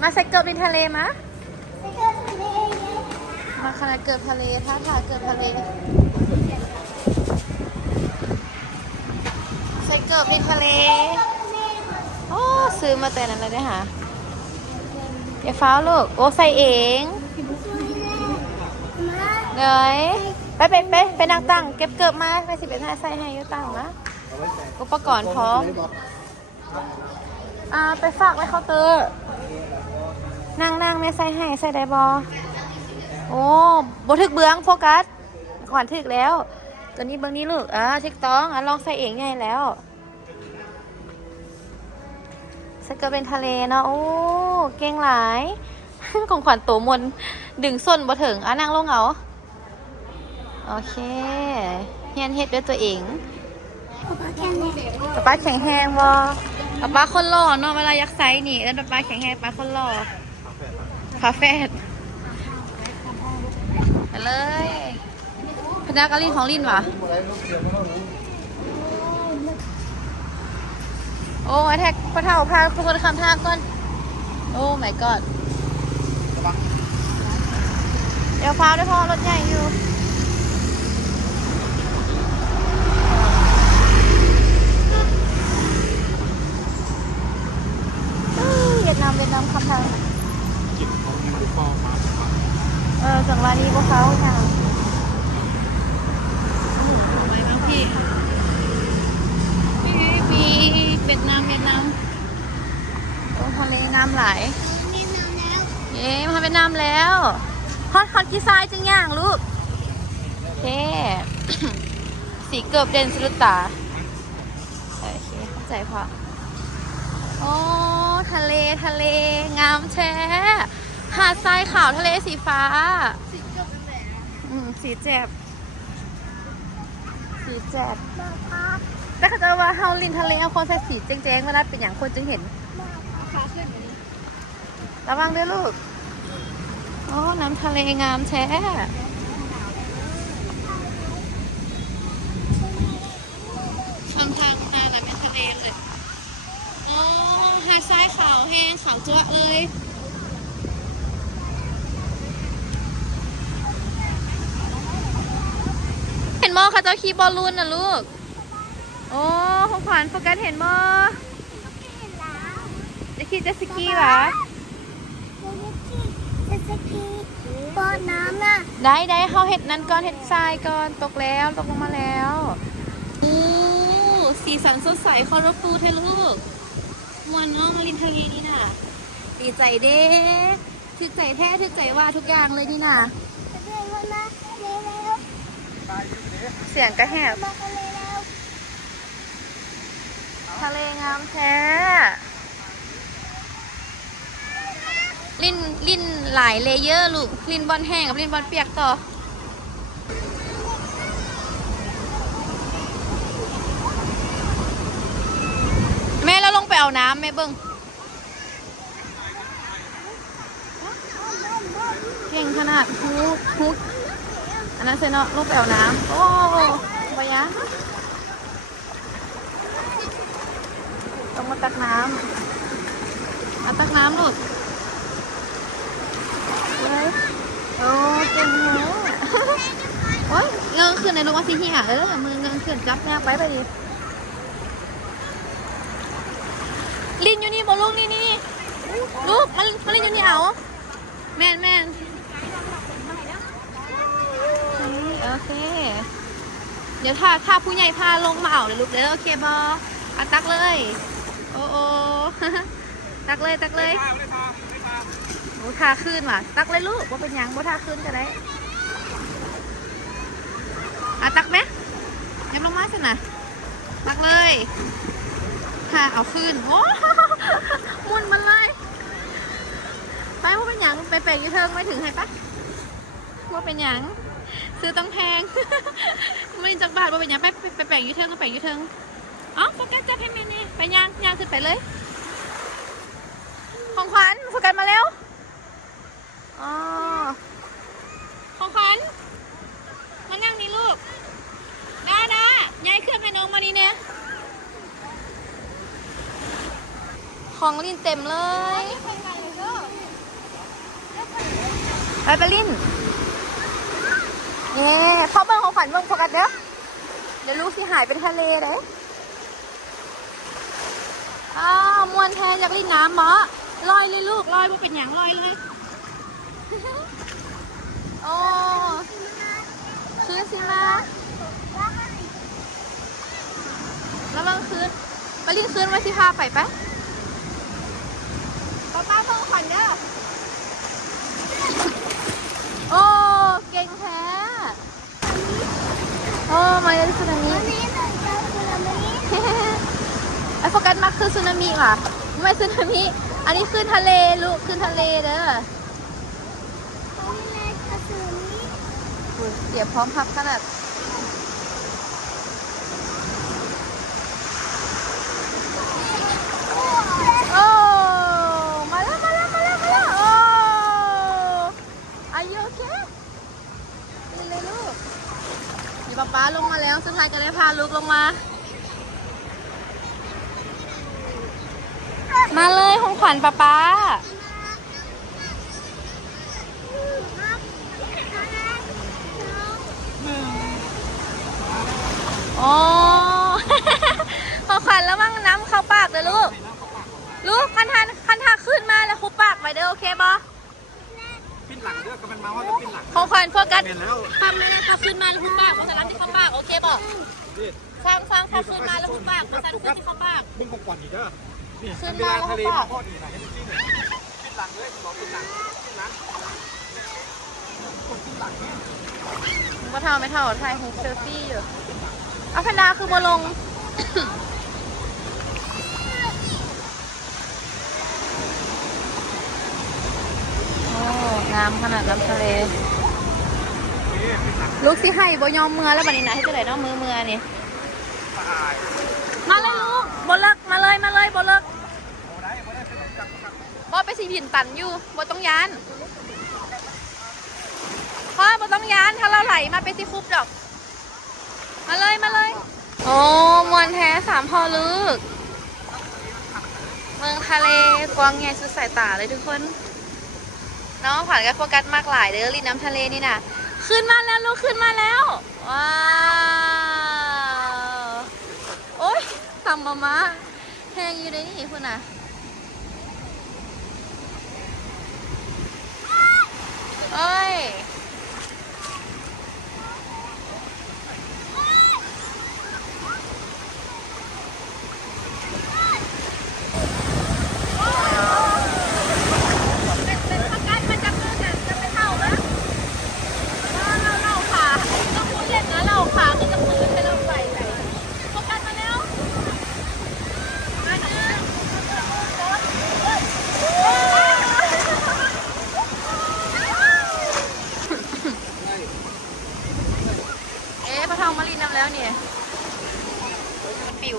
มาใส่เกิบในทะเลมะมาขนาดเกิบทะเลท่าเกิบทะเลใส่เกิบในทะเลโอ้ซื้อมาแต่นั้นเลยได้หาอย่าฟ้าวลูกโอ้ใส่เองเลยไปนั่งตั้งเก็บเกิบมาไปสิเป็นใส่ให้ยตั้งนะอุปกรณ์พร้อมไปฝากไว้เคาน์เตอร์นั่งไม่ใส่ให้ใส่ได้บอโอ้บถึกเบื้องโฟกัสขวัญถึกแล้วตัวนี้เบื้องนี้ลูกทิกต้องลองใส่เองไงแล้วสเกิร์ตเป็นทะเลเนาะโอ้เก่งหลาย ของขวัญโตมนดึงส้นบ่ถึงนั่งลงเอาโอเคเฮียนเฮ็ดด้วยตัวเองป้าแข็งแรงบอป้าคนหล่อเนาะเวลายักไซนี่แล้วป้าแข็งแรงป้าคนหล่อพาแฟดไปเลยพนักลินของลินวะโอ้แท็กพระเท่าพาทุกคนคำท่าก่อนโอ้ my god เดี๋ยวฟ้าด้วยพ่อรถใหญ่อยู่เวียดนามคำทางกินเขาที่มันฟอมาจังหวะนี้พวกเขาค่ะไปบ้างพี่มีเวียดนามโอ้ทะเลงามหลายเย้มาเวียดนามแล้วฮอตกี่ทรายจึงย่างลูกโอเค สีเกือบเด่นสุดตาโอเคเข้าใจพอโอ้ทะเลงามแท้หาดทรายขาวทะเลสีฟ้าสีแจ่บแต่เขาจะว่าเฮาลินทะเลเอาคนใส่สีแจ้งๆเวลาเป็นอย่างคนจึงเห็นระวังด้วยลูกโอ้น้ำทะเลงามแท้ช่องทางนาและเป็นทะเลเลยโอ้หาดทรายขาวแห้งขาวจั๊วเอ้ยเห็นมอเขาจะขี่บอลลูนนะลูกโอ้ของขวัญโฟกัสเห็นมอจะขี่เจ็ตสกีเหรอเจ็ตสกีบนน้ำน่ะได้เขาเห็ดนั้นก่อนเห็ดทรายก่อนตกลงมาแล้วสีสันสดใสคอร์ฟูเทลูกมวนน้องมาลินทะเลนี่น่ะดีใจเด้ถึกใจแท้ถึกใจว่าทุกอย่างเลยนี่น่ะเสียงกระแหบทะเลงามแท้ลินหลายเลเยอร์ลูกลินบอลแห้งกับลินบอลเปียกต่อแม่เราลงไปเอาน้ำแม่เบิ้งเก่งขนาดฮุกอันนั้นเซนเนาะลงไปเอาน้ำโอ้บายะต้องมาตักน้ำเอาตักน้ำลูกโอ้เก่งแท้โอ้ยเงื้อขึ้นในโรงวัดซีเฮียมือเงื้อขึ้นจับแนวไปดิลินอยู่นี่บอลูกนี่ลูกมาลินอยู่นี่เอาแม่น เคเดี๋ยวถ้าผู้ใหญ่พาลงมาเอาเลยลูกเด้อโอเคบอเอาตักเลยโอ้ ตักเลยโอ้ทาขึ้นว่ะตักเลยลูกว่าเป็นยังว่าทาขึ้นก็ได้เอาตักไหมยับลงมาสินะตักเลยค่ะเอาขึ้นโอ้ มุนมันเลยไปว่าเป็นยังไปแปลงยูเทิงไม่ถึงให้ปะว่าเป็นยังซื้อต้องแพง ไม่จักบาทว่าเป็นยังไปแปลงยูเทิงก็แปลงยูเทิงอ๋อโฟกัสจับให้แม่นี่ไปย่างขึ้นไปเลยของขวัญโฟกัสมาเร็วอ๋อของขวัญมานั่งนี่ลูกได้ย้ายเครื่องให้น้องมานี่เนี่ยของลินเต็มเลยไปลินเย้พ่อเบิ้งของขวัญเบิ้งโฟกัสเดี๋ยวลูกสิหายเป็นทะเลเด้มวนแทนอยากลินน้ำเหรอลอยเลยลูกลอยว่าเป็นอย่างลอยเลย โอ้คืนสิมาแล้วบางคืนไปลินคืนไว้สิพาไปปะป้าเพิ่งขวัญเด้อโอ้เก่งแท้โอ้มาเลยสึนามิไอโฟกัสมาคือสึนามิว่ะไม่สึนามิอันนี้ขึ้นทะเลลูกขึ้นทะเลเด้อเดี๋ยวพร้อมพับขนาดโอ้มาแล้วโอ้อายุโอเคเลยลูกเดี๋ยวป๊าลงมาแล้วสุดท้ายก็ได้พาลูกลงมาเลยของขวัญป๊าโอ้ ของขวัญแล้วมั่งน้ำเข้าปากเลยลูกคันทาขึ้นมาแล้วคุบปากไปเด้อโอเคบอ ปิ้นหลังเด้อก็มันมาว่าจะปิ้นหลัง ของขวัญโฟกัส เปลี่ยนแล้ว ทำเลยนะขับขึ้นมาแล้วคุบปากภาษาลับที่เข้าปากโอเคบอฟังขับขึ้นมาแล้วคุบปากภาษาลับที่เข้าปาก มึงคงก่อนอีกเด้อนี่ ขึ้น เว มา ลา แล้ว ทะเล คุบปาก มาพ่อดีหน่อยให้ปิ้นปิ้นหลังเลยบอกปิ้นหลังปิ้นหลังปิ้นหลังเนี่ย ก็เท่าไม่เท่าถ่ายฮูปเซลฟี่อยู่เอาแพนด้าคือบอลง โอ้น้ำขนาดน้ำทะเลลูกสิให้บอยอมเมือแล้วบัดนี้นะให้เจะไหนเนาะมือนี่มาเลยลูกบอเลิกมาเลยบอเลิกบอไปสีผินตันอยู่บอต้องยานพ่อบอต้องยานถ้าเราไหลมาไปสิคุบดอกมาเลยโอ้มวนแท้3 พ่อลึกเมืองทะเลกว้างใหญ่สุดสายตาเลยทุกคนน้องขวัญกับโฟกัสมากหลายเด้อริมน้ำทะเลนี่นะขึ้นมาแล้วลูกขึ้นมาแล้วว้าวโอ๊ยทำมาแหงอยู่ในนี่คุณน่ะเอ้ยพระทองมารีนำแล้วเนี่ยปิ๋ว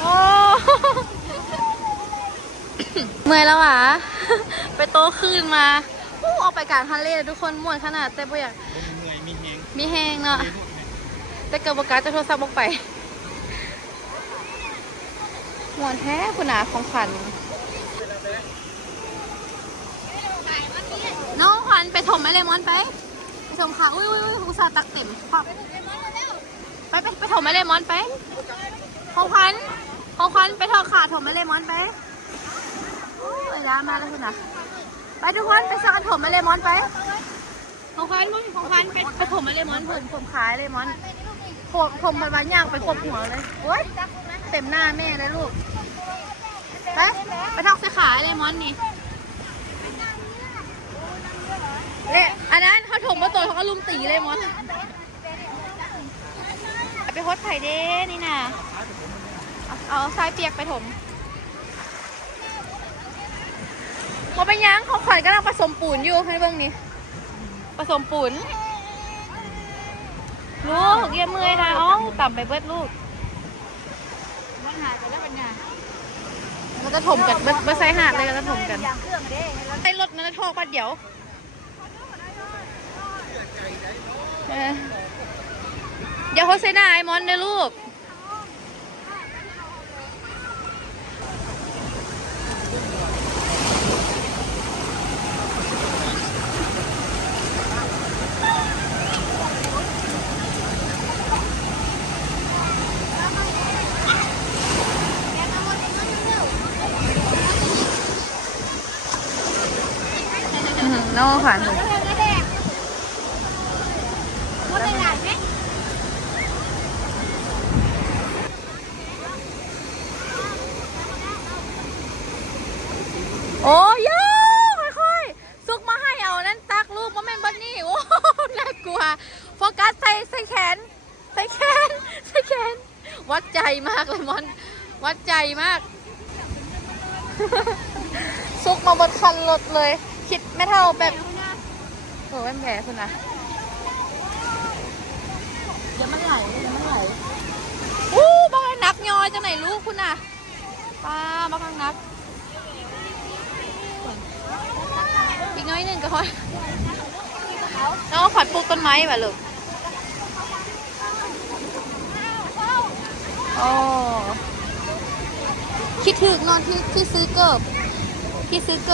โอ้ เมื่อยแล้วอ่ะ ไปโตขึ้นมาออกไปกลางทะเลทุกคนม่วนขนาดแต่บ่อยาก เหนื่อยมีแหง มีแหงเนาะแต่เกิดประกาศจะโทรศัพท์ออกไปม่วนแท้คุณอาของขวัญน้องขวัญไปถมไอเลมอนไปถมค่ะอุ้ยอุตส่าห์ตักเต็มครับไปถมไอเลมอนไปของขวัญไปถอดขาถมไอเลมอนไปโอ้ยร้านมาแล้วคุณนะ ไปทุกคนไปสั่งผมมาเลมอนไปของขวัญมึงของขวัญไปผมมาเลมอนผมขายเลมอนผมมันบานย่างไปกบหัวเลยโอ๊ยเต็มหน้าแม่เลยลูกไปทอกใส่ขาเลมอนนี่เละอันนั้นเขาถมมาตัวเขาก็ลุมตีเลมอนไปโฮสไผ่เด้นี่น่ะเอาทรายเปียกไปถมพอไปย่างของขวัญกำลังผสมปูนอยู่ให้เบิ่งนี่ผสมปูนลูกเยี่ยมเมื่อยนะอ๋อต่ำไปเบิดลูกมันจะถมกันเบิดไซหาดเลยก็จะถมกันไอ้รถนั้นทอกปัดเดี๋ยวเดี๋ยวเขาใส่หน้าไอ้มอนนะลูกน้องขวัญโอ้ยค่อยๆซุกมาให้เอานั่นตักลูกมาแม่นบันนี่โอ้น่ากลัวโฟกัสใส่แขนวัดใจมากเลยมอนวัดใจมากซุกมาบนคันรถเลยคิดไม่เท่าแบบโอ้เป็นแผลคุณนะเดี๋ยวมันไหลบางนักยอยจังไหนลูกคุณน่ะป้าบางนักอีกน้อยหนึ่งก็พอน้องขวัญปลูกต้นไม้ป่ะลูกโอ้คิดถึงนอนที่ซื้อเกิ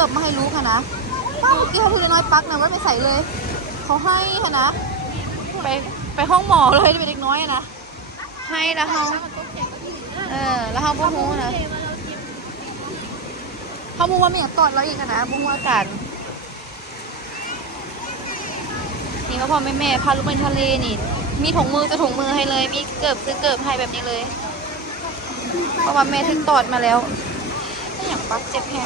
บมาให้ลูกค่ะนะป้าเมื่อกี้เขาถือน้อยปักนะว่าไม่ใส่เลยเขาให้ค่ะนะไปห้องหมอเลยเป็นเด็กน้อยนะให้แล้วเขาแล้วเขาพูดนะเขาพูดว่าไม่อยากกอดเราอีกนะพูดว่ากันนี่ก็พอแม่พาลูกไปทะเลนี่มีถุงมือให้เลยมีซื้อเกิบให้แบบนี้เลยเพราะว่าแม่ถึงตอดมาแล้วไม่อยากปักเจ็บแผล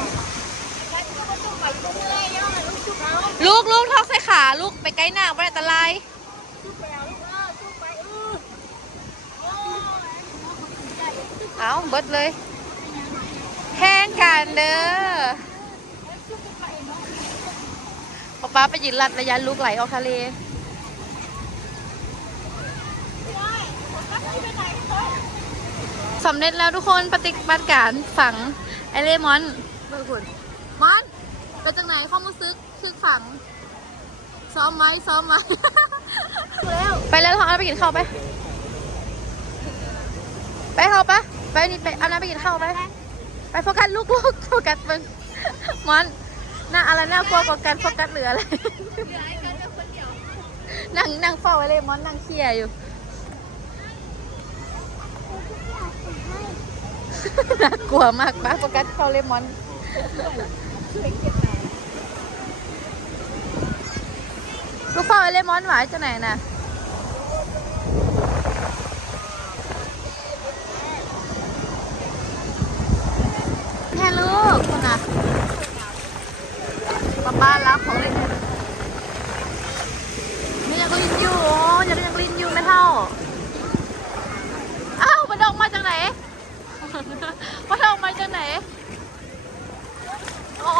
ลูกทอกใส่ขาลูกไปใกล้หน้าไม่ได้อันตรายเอาเบิดเลยแห้งกันเด้อป้าไปยืนรัดระยะลูกไหลออกทะเลสำเร็จแล้วทุกคนปฏิบัติการฝังไอเลมอนเบอร์คุณมอนเป็นจังไหนข้อมูลซึกฝังซ้อมไหมไปแล้วท้องเอาไปกินข้าวไปเข้าปะไปนี่ไปเอาน้ำไปกินข้าวไปโฟกัสลูกโฟกัสมึงมอนน่าอะไรน่ากลัวกว่ากันโฟกัสเหลืออะไรนั่งเฝ้าไว้เลยมอนนั่งเคลียร์อยู่น่ากลัวมากป้าโฟกัสเข้าเลมอนลูกเฝ้าไว้เลมอนหวายจะไหนน่ะแค่ลูกคนน่ะป้ารับของเล่นไม่ยังลินอยู่ยังลินอยู่ไม่เท่าอ้าวมันออกมาจากไหนมันออกมาจากไหนโอ้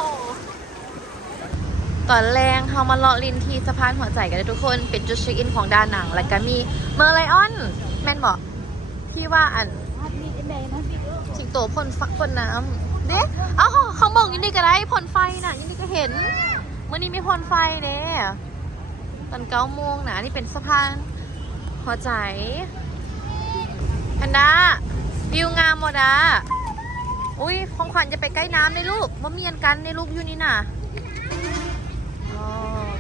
ตอนแรงเขามาเลาะลินที่สะพานหัวใจกันเลยทุกคนเป็นจุดเช็คอินของดานังแล้วก็มีเมอร์ไลออนแม่นบอกที่ว่าอันสิงโตพ่นฟักพ่นน้ำเด้เอาเขาบอกยินดีก็ได้พ่นไฟน่ะยินดีก็เห็นเมื่อนี้มีพ่นไฟเด้ตอน9 โมงนะนี่เป็นสะพานหัวใจแพนด้าวิวงามหมดอ่ะอุ้ยของขวัญจะไปใกล้น้ำในลูกมาเมียนกันในลูกอยู่นี่น่ะอ๋อ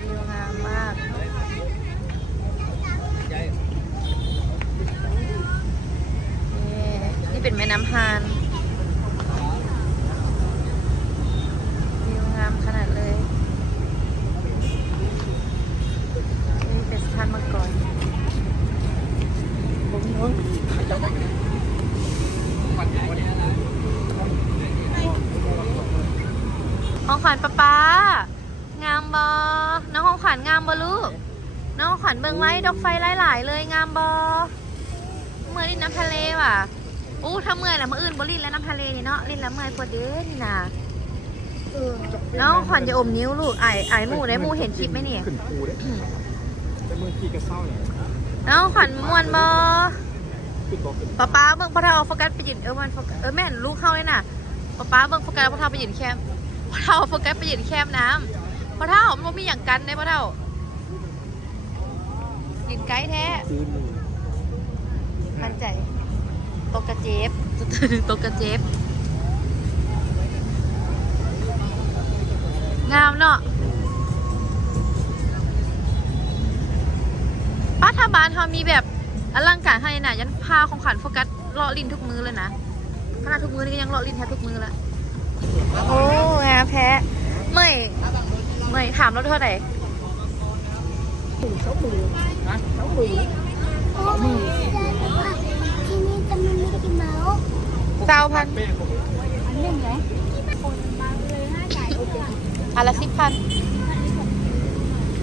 วิวงามมากนี่เป็นแม่น้ำฮานวิวงามขนาดเลย ขวัญป๊างามบอน้องของขวัญงามบอลูกน้องของขวัญเบิ่งไว้ดอกไฟหลายๆเลยงามบอเมื่อลินน้ำทะเลว่ะอู้ถ้าเมื่อยแล้วมื่ออื่นบอลินแล้วน้ำทะเลนี่เนาะลินแล้วเมื่อยปวดเด้นี่นะน้องขวัญจะอมนิ้วลูกไอ้หมูได้หมูเห็นคลิปไหมนี่ ขึ้นภูได้แต่เมื่อกี้ก็เศร้าเนี่ย น้องขวัญมวนบอ ขึ้นบอกขึ้น ป๊าเบิ่งพ่อเท่าโฟกัสไปยืนมันโฟกัสแม่นลูกเข้าเลยน่ะป๊าเบิ่งโฟกัสพ่อเท่าไปยืนแคมพ่อเท่าโฟกัสไปยืนแคมน้ำพ่อเท่ามันมีอย่างกันได้พ่อเท่ายืนไกด์แท้ ซื้อมือ มั่นใจตกกระเจ็บตกกระเจ็บงามเนาะป้าทาบานเขามีแบบอลังการให้น่ะยันพาของขวัญโฟกัสเลาะลิ้นทุกมือเลยนะขนาดทุกมือนี่ก็ยังเลาะลิ้นแทบทุกมือละโอ้งามแพ้เมื่อยถามเราเท่าไหร่ โอ้ไม่ได้ว่าที่นี่จะมันมีกี่เมาส์ เจ้าพัน แม่ผม อันหนึ่งไหม อันละ10,000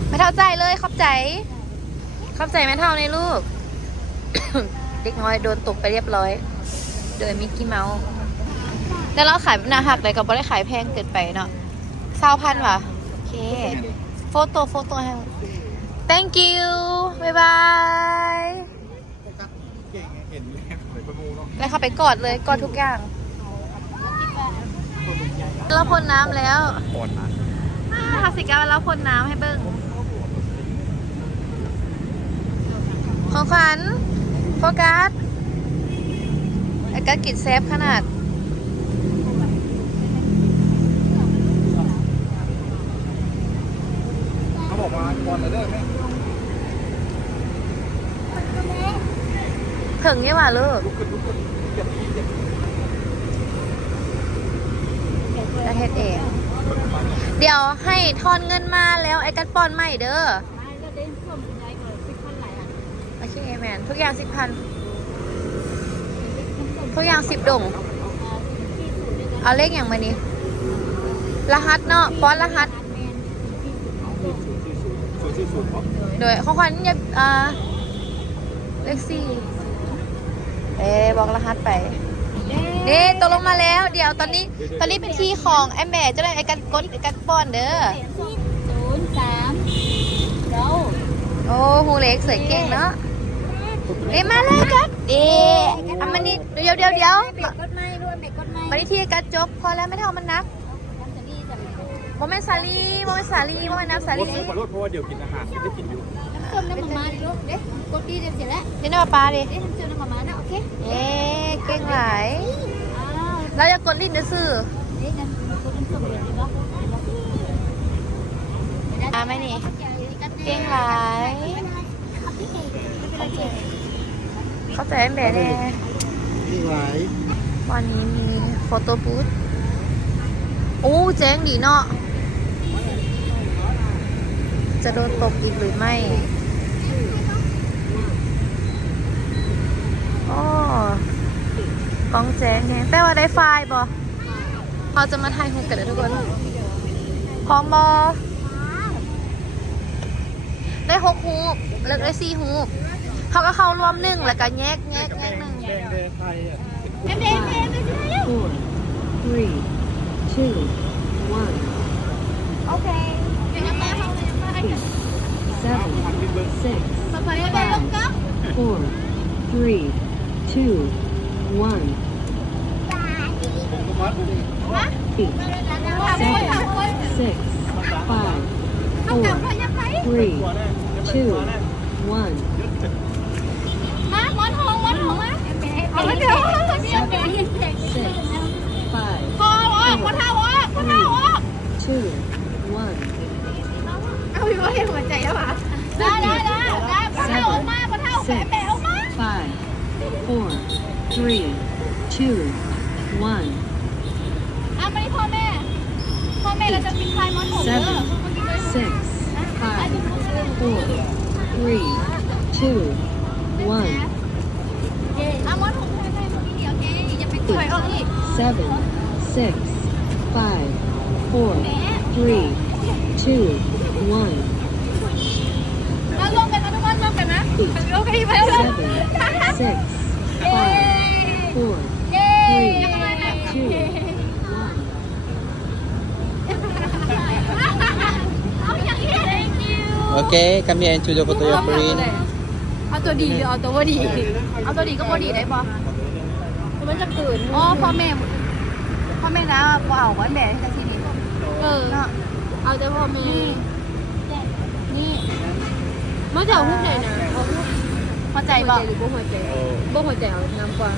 ไม่เท่าใจเลยขอบใจไม่เท่าในลูก เด็กน้อยโดนตกไปเรียบร้อยโดยมิกกี้เมาส์แต่เราขายหน้าหักเลยก็ไม่ได้ขายแพงเกินไปเนาะ20,000ว่ะโอเคโฟโต้ให้ thank you บ๊ายบาย เก่งเห็นแม่เหมือนประมูเนาะ แล้วเข้าไปกอดเลยกอดทุกอย่างเราพ่นน้ำแล้ว ก่อนนะ ฮาสิกาเราพ่นน้ำให้เบิ้งของขวัญโฟกัสไอ้กัสกินเซฟขนาดเขาบอกว่าก่อนเลยได้ไหม ถึงนี่หว่าลูก ลุกขึ้นเจ็บ จะเฮ็ดเอง เดี๋ยวให้ทอนเงินมาแล้วไอ้กัสป้อนใหม่เด้อโอเคแมนทุกอย่าง10,000ทุกอย่าง10ดงเอาเลขอย่างมานี่รหัสเนาะป้อนรหัส สูตรเพราะ โดยของขวัญอย่าเลข4บอกรหัสไปนี่ตกลงมาแล้วเดี๋ยวตอนนี้เป็นที่ของไอ้แม่จะได้ไอ้กันกดไอ้กันป้อนเด้อ 03เรา โอ้หูเล็กสวยเก่งเนาะมาเลยกัดเอามานี่เดี๋ยว เบรกกดไม้ด้วยเบรกกดไม้ มาที่กัดจบพอแล้วไม่เท่ามันนักโมเมนต์สาลีโมเมนต์น้ำสาลี ขอโทษเพราะว่าเดี๋ยวกินอาหารได้กินอยู่ น้ำส้มน้ำมาดิลูกเด็กกดดีเสร็จแล้ว เดี๋ยวน้ำปลาดิ เด็กทำเจอน้ำมานะโอเค เก่งหลาย อ้าว เราจะกดลิ้นซื่อ เด็กกันกดน้ำส้มเลยดีป่ะ ไหมนี่เก่งหลายเข้าใจแม่แน่ นี่ไหว วันนี้มีโฟโต้บูธโอ้เจ๋งดีเนาะจะโดนตบอีกหรือไม่อ๋อกล้องแจ้งไงแปลว่าได้ไฟล์บอเราจะมาถ่ายรูปกันเลยทุกคนพร้อมบอได้6ฮูปเลิกได้4ฮูปเขาก็เข้ารวม1แล้วก็แยก1 แดงไทยอ่ะ Four, three, two, one. โอเคเดี๋ยวแม่เขาเลยมาให้ Seven, six, ไปไปลงกับ four, three, two, one. 8, 7, 6, 5, 4, 3, 2, 1. มาหมอนทองมาเอาเดี๋ยว Six, five, พอวะพอเท่าวะ two, one. เอาอยู่ว่าเห็นหัวใจแล้วปะได้พอเท่าออกมาพอเท่าแปะออกมา Five, four, three, two, one. อ่ะมาที่พ่อแม่เราจะกินคลายหมอนทองเด้อ Seven, six, five, four, three, two, one. อ่ะหมอนทองให้แม่คนนี้เดียวแกอย่าไปช่วยออกอีก Seven, six, five, 4, 3, 2, 1. มาลงกันนะทุกคนลงกันนะโอเคไปเลย 7, 6, 5, 4, Oke, kami yang cuci foto yang print. เอาตัวดีหรือเอาตัวบ่ดี เอาตัวดีก็พอดีได้ปะ มันจะเกิน อ๋อพ่อแม่นะพอเอาไว้แม่ที่จะซีดี เออ เนาะ เอาแต่พ่อแม่ นี่ มาจากหุ้นไหนนะเอาหุ้น เข้าใจ ใจ บ่ หรือบ่หัวใจบ่หัวใจเอาน้ำกว่า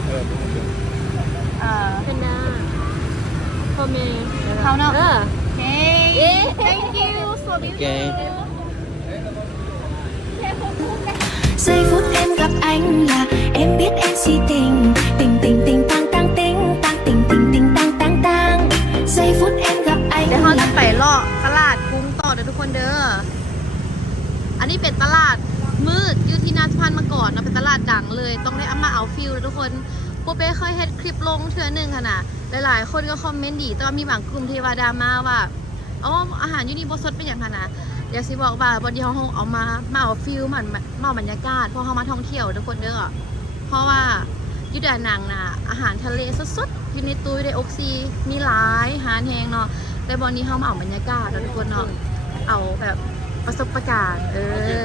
เป็นหน้าพ่อแม่ เขาเนาะ เออ โอเค thank you so much Oke. Giây phút em gặp anh là em biết em si tình tình tình tình tăng tăng tình tăng tình tình tình tăng tăng tăng giây phút em gặp anh เดี๋ยวเขาจะ là ไปเลาะตลาดกรุงต่อเด้อทุกคนเด้อ อันนี้เป็นตลาดมืดอยู่ที่นาสะพานมาก่อนเนาะเป็นตลาดดังเลย ต้องได้เอามาเอาฟิลเลยทุกคนโปเป้เคยเฮ็ดคลิปลงเทื่อหนึ่งค่ะนะหลายๆคนก็คอมเมนต์ดีแต่ว่ามีบางกลุ่มเทวดามาว่าอ๋ออาหารอยู่นี่บ่สดเป็นอย่างค่ะนะเดี๋ยวสิบอกว่าบนที่เขาเอามาเอาฟิลมันมาเอาบรรยากาศเพราะเขามาท่องเที่ยวทุกคนเด้อเพราะว่าอยู่ด่านนางนะอาหารทะเลสดๆอยู่ในตู้อยู่ในอกซีมีหลายอาหารแห้งเนาะแต่บนนี้เขามาเอาบรรยากาศทุกคนเนาะเอาแบบประสบการณ์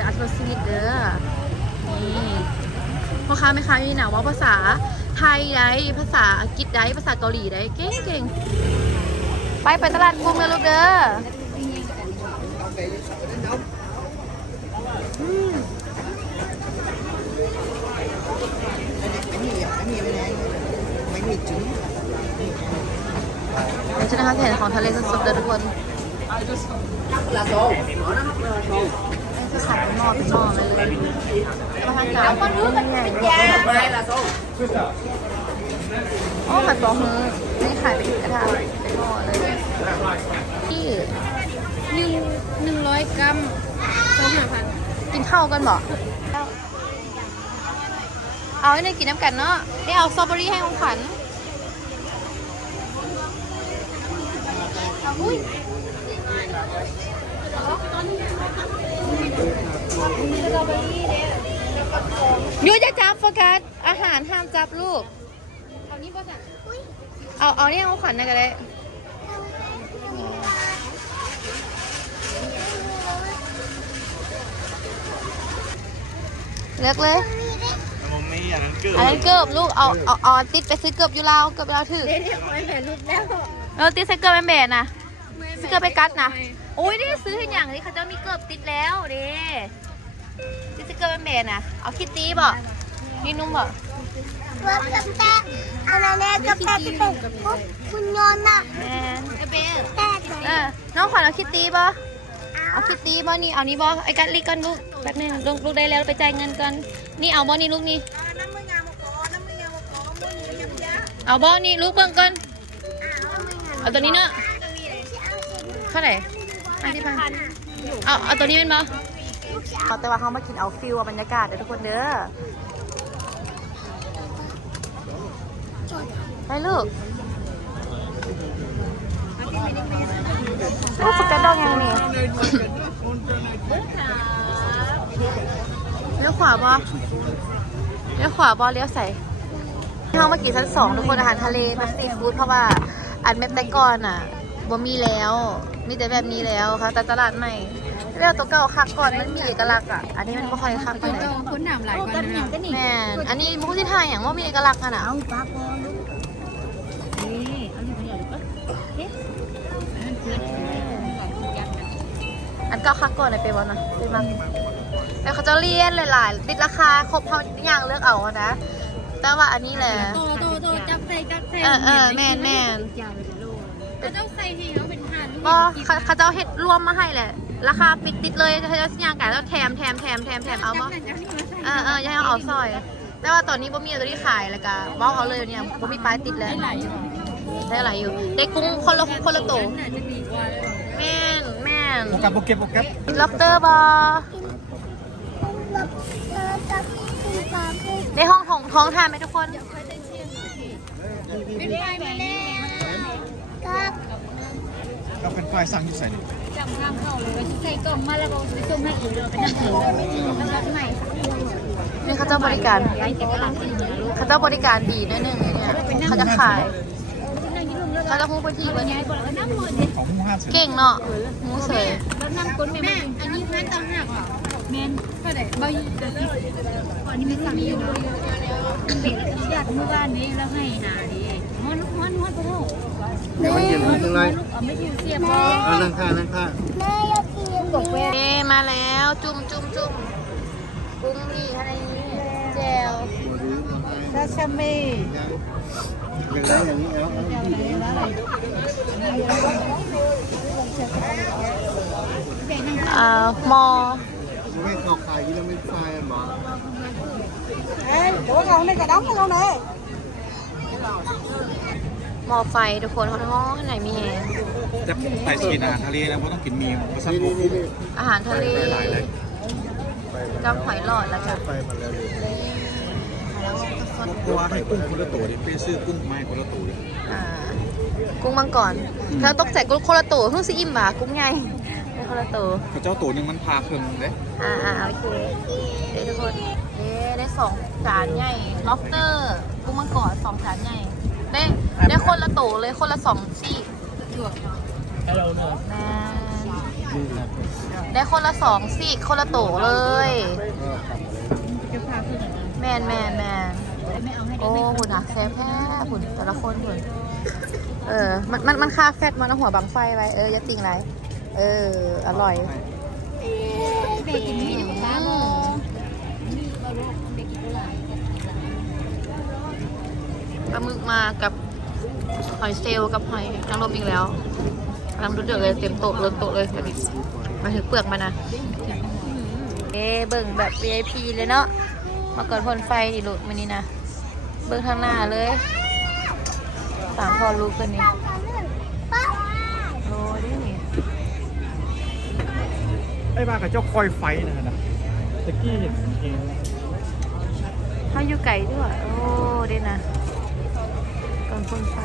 อัตชีวิตเด้อนี่พ่อค้าแม่ค้ามีหนาว่าภาษาไทยได้ภาษาอังกฤษได้ภาษาเกาหลีได้เก่งๆไปตลาดกรุงเลยลูกเด้อนี่ใช่ไหมคะแผนของทะเลสดๆเลยทุกคนจะขายเป็นหม้อเลยมาทานกับมันรู้มันเป็นยาโอ้ผัดปอมือนี่ขายเป็นกระทะเป็นหม้อเลยที่100 กรัม2,500กินข้าวกันบ่เอาให้ในกินน้ำกันเนาะได้เอาสตรอเบอรี่ให้ของขวัญอุ้ยยูจะจับโฟกัสอาหารห้ามจับลูก เอานี่บ่สั่ง เอาเนี่ยเอาขวัญนะก็ได้เลือกเลยอันนั้นเกือบลูกเอาติดไปซื้อเกือบอยู่ลาวเกือบอยู่ลาวถือ เดี๋ยวไปแผ่นรูปแล้ว ติดใส่เกือบแม่แบนนะซื้อเกือบไปกัดนะโอ้ยนี่ซื้อให้อย่างนี้เขาจะมีเกือบติดแล้วเด้ติดใส่เกือบแม่แบนนะเอาคิตตี้บ่นี่นุ่มบ่ กับแต่อันนั้นกับแต่ที่เป็นคุณยนต์น่ะ แม่เบน แต่ น้องขวัญเอาคิตตี้บ่เอาคิตตี้บ่นี่เอานี่บ่ไอ้กัดลิกันลูกแป๊บนึงลูกได้แล้วไปจ่ายเงินกันนี่เอาบ่นี่ลูกนี่เอาบ่นี่ลูกเบิ่งกันเอาตัวนี้เนาะเท่าไหร่50,000เอาตัวนี้เป็นบ่แต่ว่าเขามากินเอาฟิลบรรยากาศเด้อทุกคนเด้อไปลูกโอ้ฝึกกระดองยังนี่เลี้ยวขวาบ่เลี้ยวขวาบ่เลี้ยวใส่เขามากินชั้น2ทุกคนอาหารทะเลแบบซีฟู้ดเพราะว่าอันแบบแต่ก่อนอ่ะบ่มีแล้วมีแต่แบบนี้แล้วค่ะแต่ตลาดใหม่เรื่องตัวเก่าคักก่อนมันมีเอกลักษณ์อ่ะอันนี้มันไม่ค่อยคักเท่าไหร่ คนหนามหลายกว่านะ แม่นอันนี้มุกที่ไทยอย่างว่ามีเอกลักษณ์กันอ่ะอันเก่าคักก่อนเลยเป็นวันนะเป็นมันแต่เขาจะเลี่ยนหลายๆติดราคาครบเขาอย่างเลือกเอานะแต่ว่าอันนี้แหละ โตจับใส่แม่น เขาต้องใส่ที่เขาเป็นหั่น ก็เขาจะเห็ดรวมมาให้แหละราคาปิดติดเลยเขาจะย่างกันแล้วแถมเอาบ่ยังเอาซอย แต่ว่าตอนนี้บ่มีตัวที่ขายแล้วก็บอกเอาเลยเนี่ยบ่มีป้ายติดแล้วได้หลายอยู่ได้กุ้งคนละโตแม่น โปรแกรมโปรแกรมโปรแกรม ล็อบสเตอร์บอได้ห้องท้องทานไหมทุกคน เป็นไฟมาแล้ว กับ ค แล้วเป็นฝ่ายสั่งที่ใส่นี่ จำข้ามเข้าเลยว่าใส่กล่องมาแล้วก็ไปส่งให้อีกเลยเป็นน้ำเถื่อนแล้วก็ใหม่ นี่เขาเจ้าบริการ ไอ้แต่ก็รักจริงเลย เขาเจ้าบริการดีด้วยหนึ่งเนี่ยเขาจะขายเขาจะพูดไปทีว่า น้ำหมดเลย ของหมู่ห้าเสร็จ เก่งเนาะมูเสย แล้วน้ำก้นแม่อันนี้แม่ต่างหากอ่ะแม่เท่าไหร่ใบอันนี้มันสั่งอยู่เนาะเด็กญาติเมื่อวานนี้แล้วให้หาดิมันพอเท่า เดี๋ยวมันเย็นนิดนึงเลย ไม่ผิวเสียบ เอานั่งข้างนั่งข้าง แม่อยากกินกบแม่ เอ๊มาแล้วจุ่มกุ้งนี่อะไรนี่แจว ซาชามิอย่างไรอย่างนี้แล้ว หมอ ไม่เข้าขายยี่แล้วไม่ไฟหรอ หมอไฟทุกคนเขาท้องไหนมีแหง แต่ไปกินอาหารทะเลนะเพราะต้องกินมีเพราะสั่ง นี่นี่นี่ อาหารทะเล หลายเลย กับหอยหลอดแล้วจ้ะ ไฟมาแล้วเลย เพราะว่าให้กุ้งคนละตัวดิไปซื้อกุ้งไม้คนละตัวดิ กุ้งมังกรเธอต้องใส่กุ้งคนละตัวเพิ่งซีอิ่มหมากุ้งใหญ่ไม่คนละตัว เจ้าตัวหนึ่งมันพาเคิงเลย โอเคเดี๋ยวทุกคนได้2 จานใหญ่ lobster กุ้งมังกร2 จานใหญ่ได้คนละตัวเลยคนละ2 ซี่แม่ได้คนละ2 ซี่คนละตัวเลยแมนโอ้หุ่นอ่ะแซ่บแท้หุ่นแต่ละคนหุ่นมันค่าแฟตมันเอาหัวบังไฟไว้อย่าติ่งไรอร่อย เด็กกินนี่อยู่บ้านเด็กกินอะไร ปลาหมึกมากับหอยเซลล์กับหอยนางรมอีกแล้วกำลังดูเดือดเลยเต็มโต๊ะเลยแบบนี้มาถึงเปลือกมันนะเบิ่งแบบ VIP เลยเนาะมาก่อนพ่นไฟดิลูกมันนี่นะเบิ่งทางหน้าเลย3 พอลูกกันนี่โอ้ดิ ไอ้บ้ากับเจ้าคอยไฟนะตะกี้เห็นเอง เขาอยู่ไก่ด้วยโอ้เด่นนะก่อนพ่นไฟ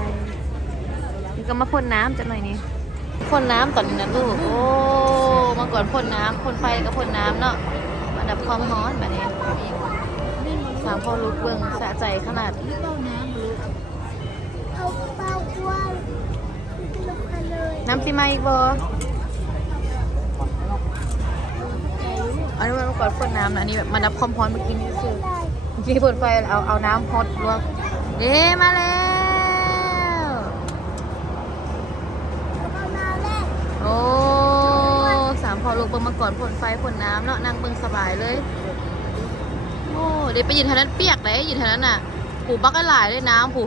นี่ก็มาพ่นน้ำจังหน่อยนี่พ่นน้ำตอนนี้นะลูกโอ้มาก่อนพ่นน้ำพ่นไฟก็พ่นน้ำเนาะมาดับความร้อนแบบนี้3 พอลูกเบิ่งสะใจขนาด เอาเปล่าว่าลูกค้าเลย น้ำซีมาอีกบ่อันนี้มันก่อนพ่นน้ำนะอันนี้แบบมาดับความร้อนเมื่อกี้นี่คือเมื่อกี้พ่นไฟเอาน้ำฮอตลวกมาแล้ว เอามาแรก โอ้3 พอลูกเบิ่งมาก่อนพ่นไฟพ่นน้ำเนาะนั่งเบิ่งสบายเลยโอ้เดี๋ยวไปยืนแถวนั้นเปียกเลยยืนแถวนั้นน่ะผูบักกันหลายเลยน้ำผู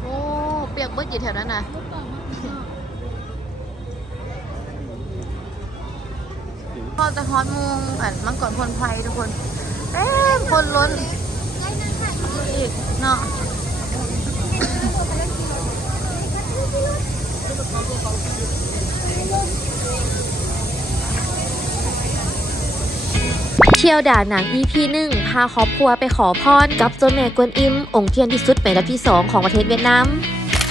โอ้เปียกเบิดยืนแถวนั้นน่ะพอจะฮอตมุงมันก่อนพ่นไฟทุกคนคนล้นอีกเนาะ เที่ยวด่าหนัง EP 1 พาครอบครัวไปขอพรกับเจ้าแม่กวนอิม องค์เทียนที่สุดเป็นอันดับที่ 2 ของประเทศเวียดนาม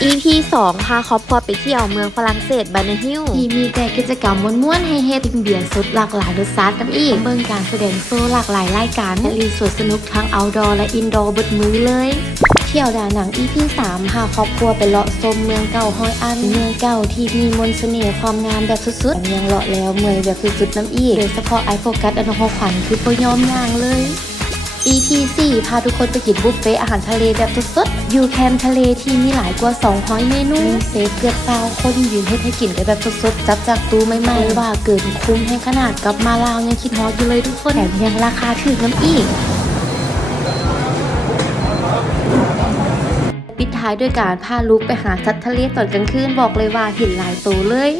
EP 2 พาครอบครัวไปเที่ยวเมืองฝรั่งเศสบานาฮิลที่มีแต่กิจกรรมม่วนๆให้เฮ็ดเบียร์สุดหลากหลายรสชาติกันอีกเบิ่งการแสดงโซ่หลากหลายรายการและรีสอร์ทสนุกทั้ง outdoor และ indoor เบิดมือเลย เที่ยวด่าหนัง EP 3 พาครอบครัวไปเลาะชมเมืองเก่าฮอยอันเมืองเก่าที่มีมนต์เสน่ห์ความงามแบบสุดๆยังเลาะแล้วเมื่อยแบบสุดๆน้ำอีกโดยเฉพาะไอโฟกัสอนุพขวัญคือบ่ยอมย่างเลย EP 4 พาทุกคนไปกินบุฟเฟ่อาหารทะเลแบบสดๆอยู่แคมป์ทะเลที่มีหลายกว่า200เมนูมีเซฟเกือบ20คนยืนให้กินได้แบบสดๆจับจากตู้ใหม่ๆว่าเกินคุ้มให้ขนาดกับมาลาวยังคิดฮอตอยู่เลยทุกคนแถมยังราคาถูกน้ำอีก ปิดท้ายด้วยการพาลูกไปหาสัตว์ทะเลตอนกลางคืนบอกเลยว่าเห็นหลายตัวเลย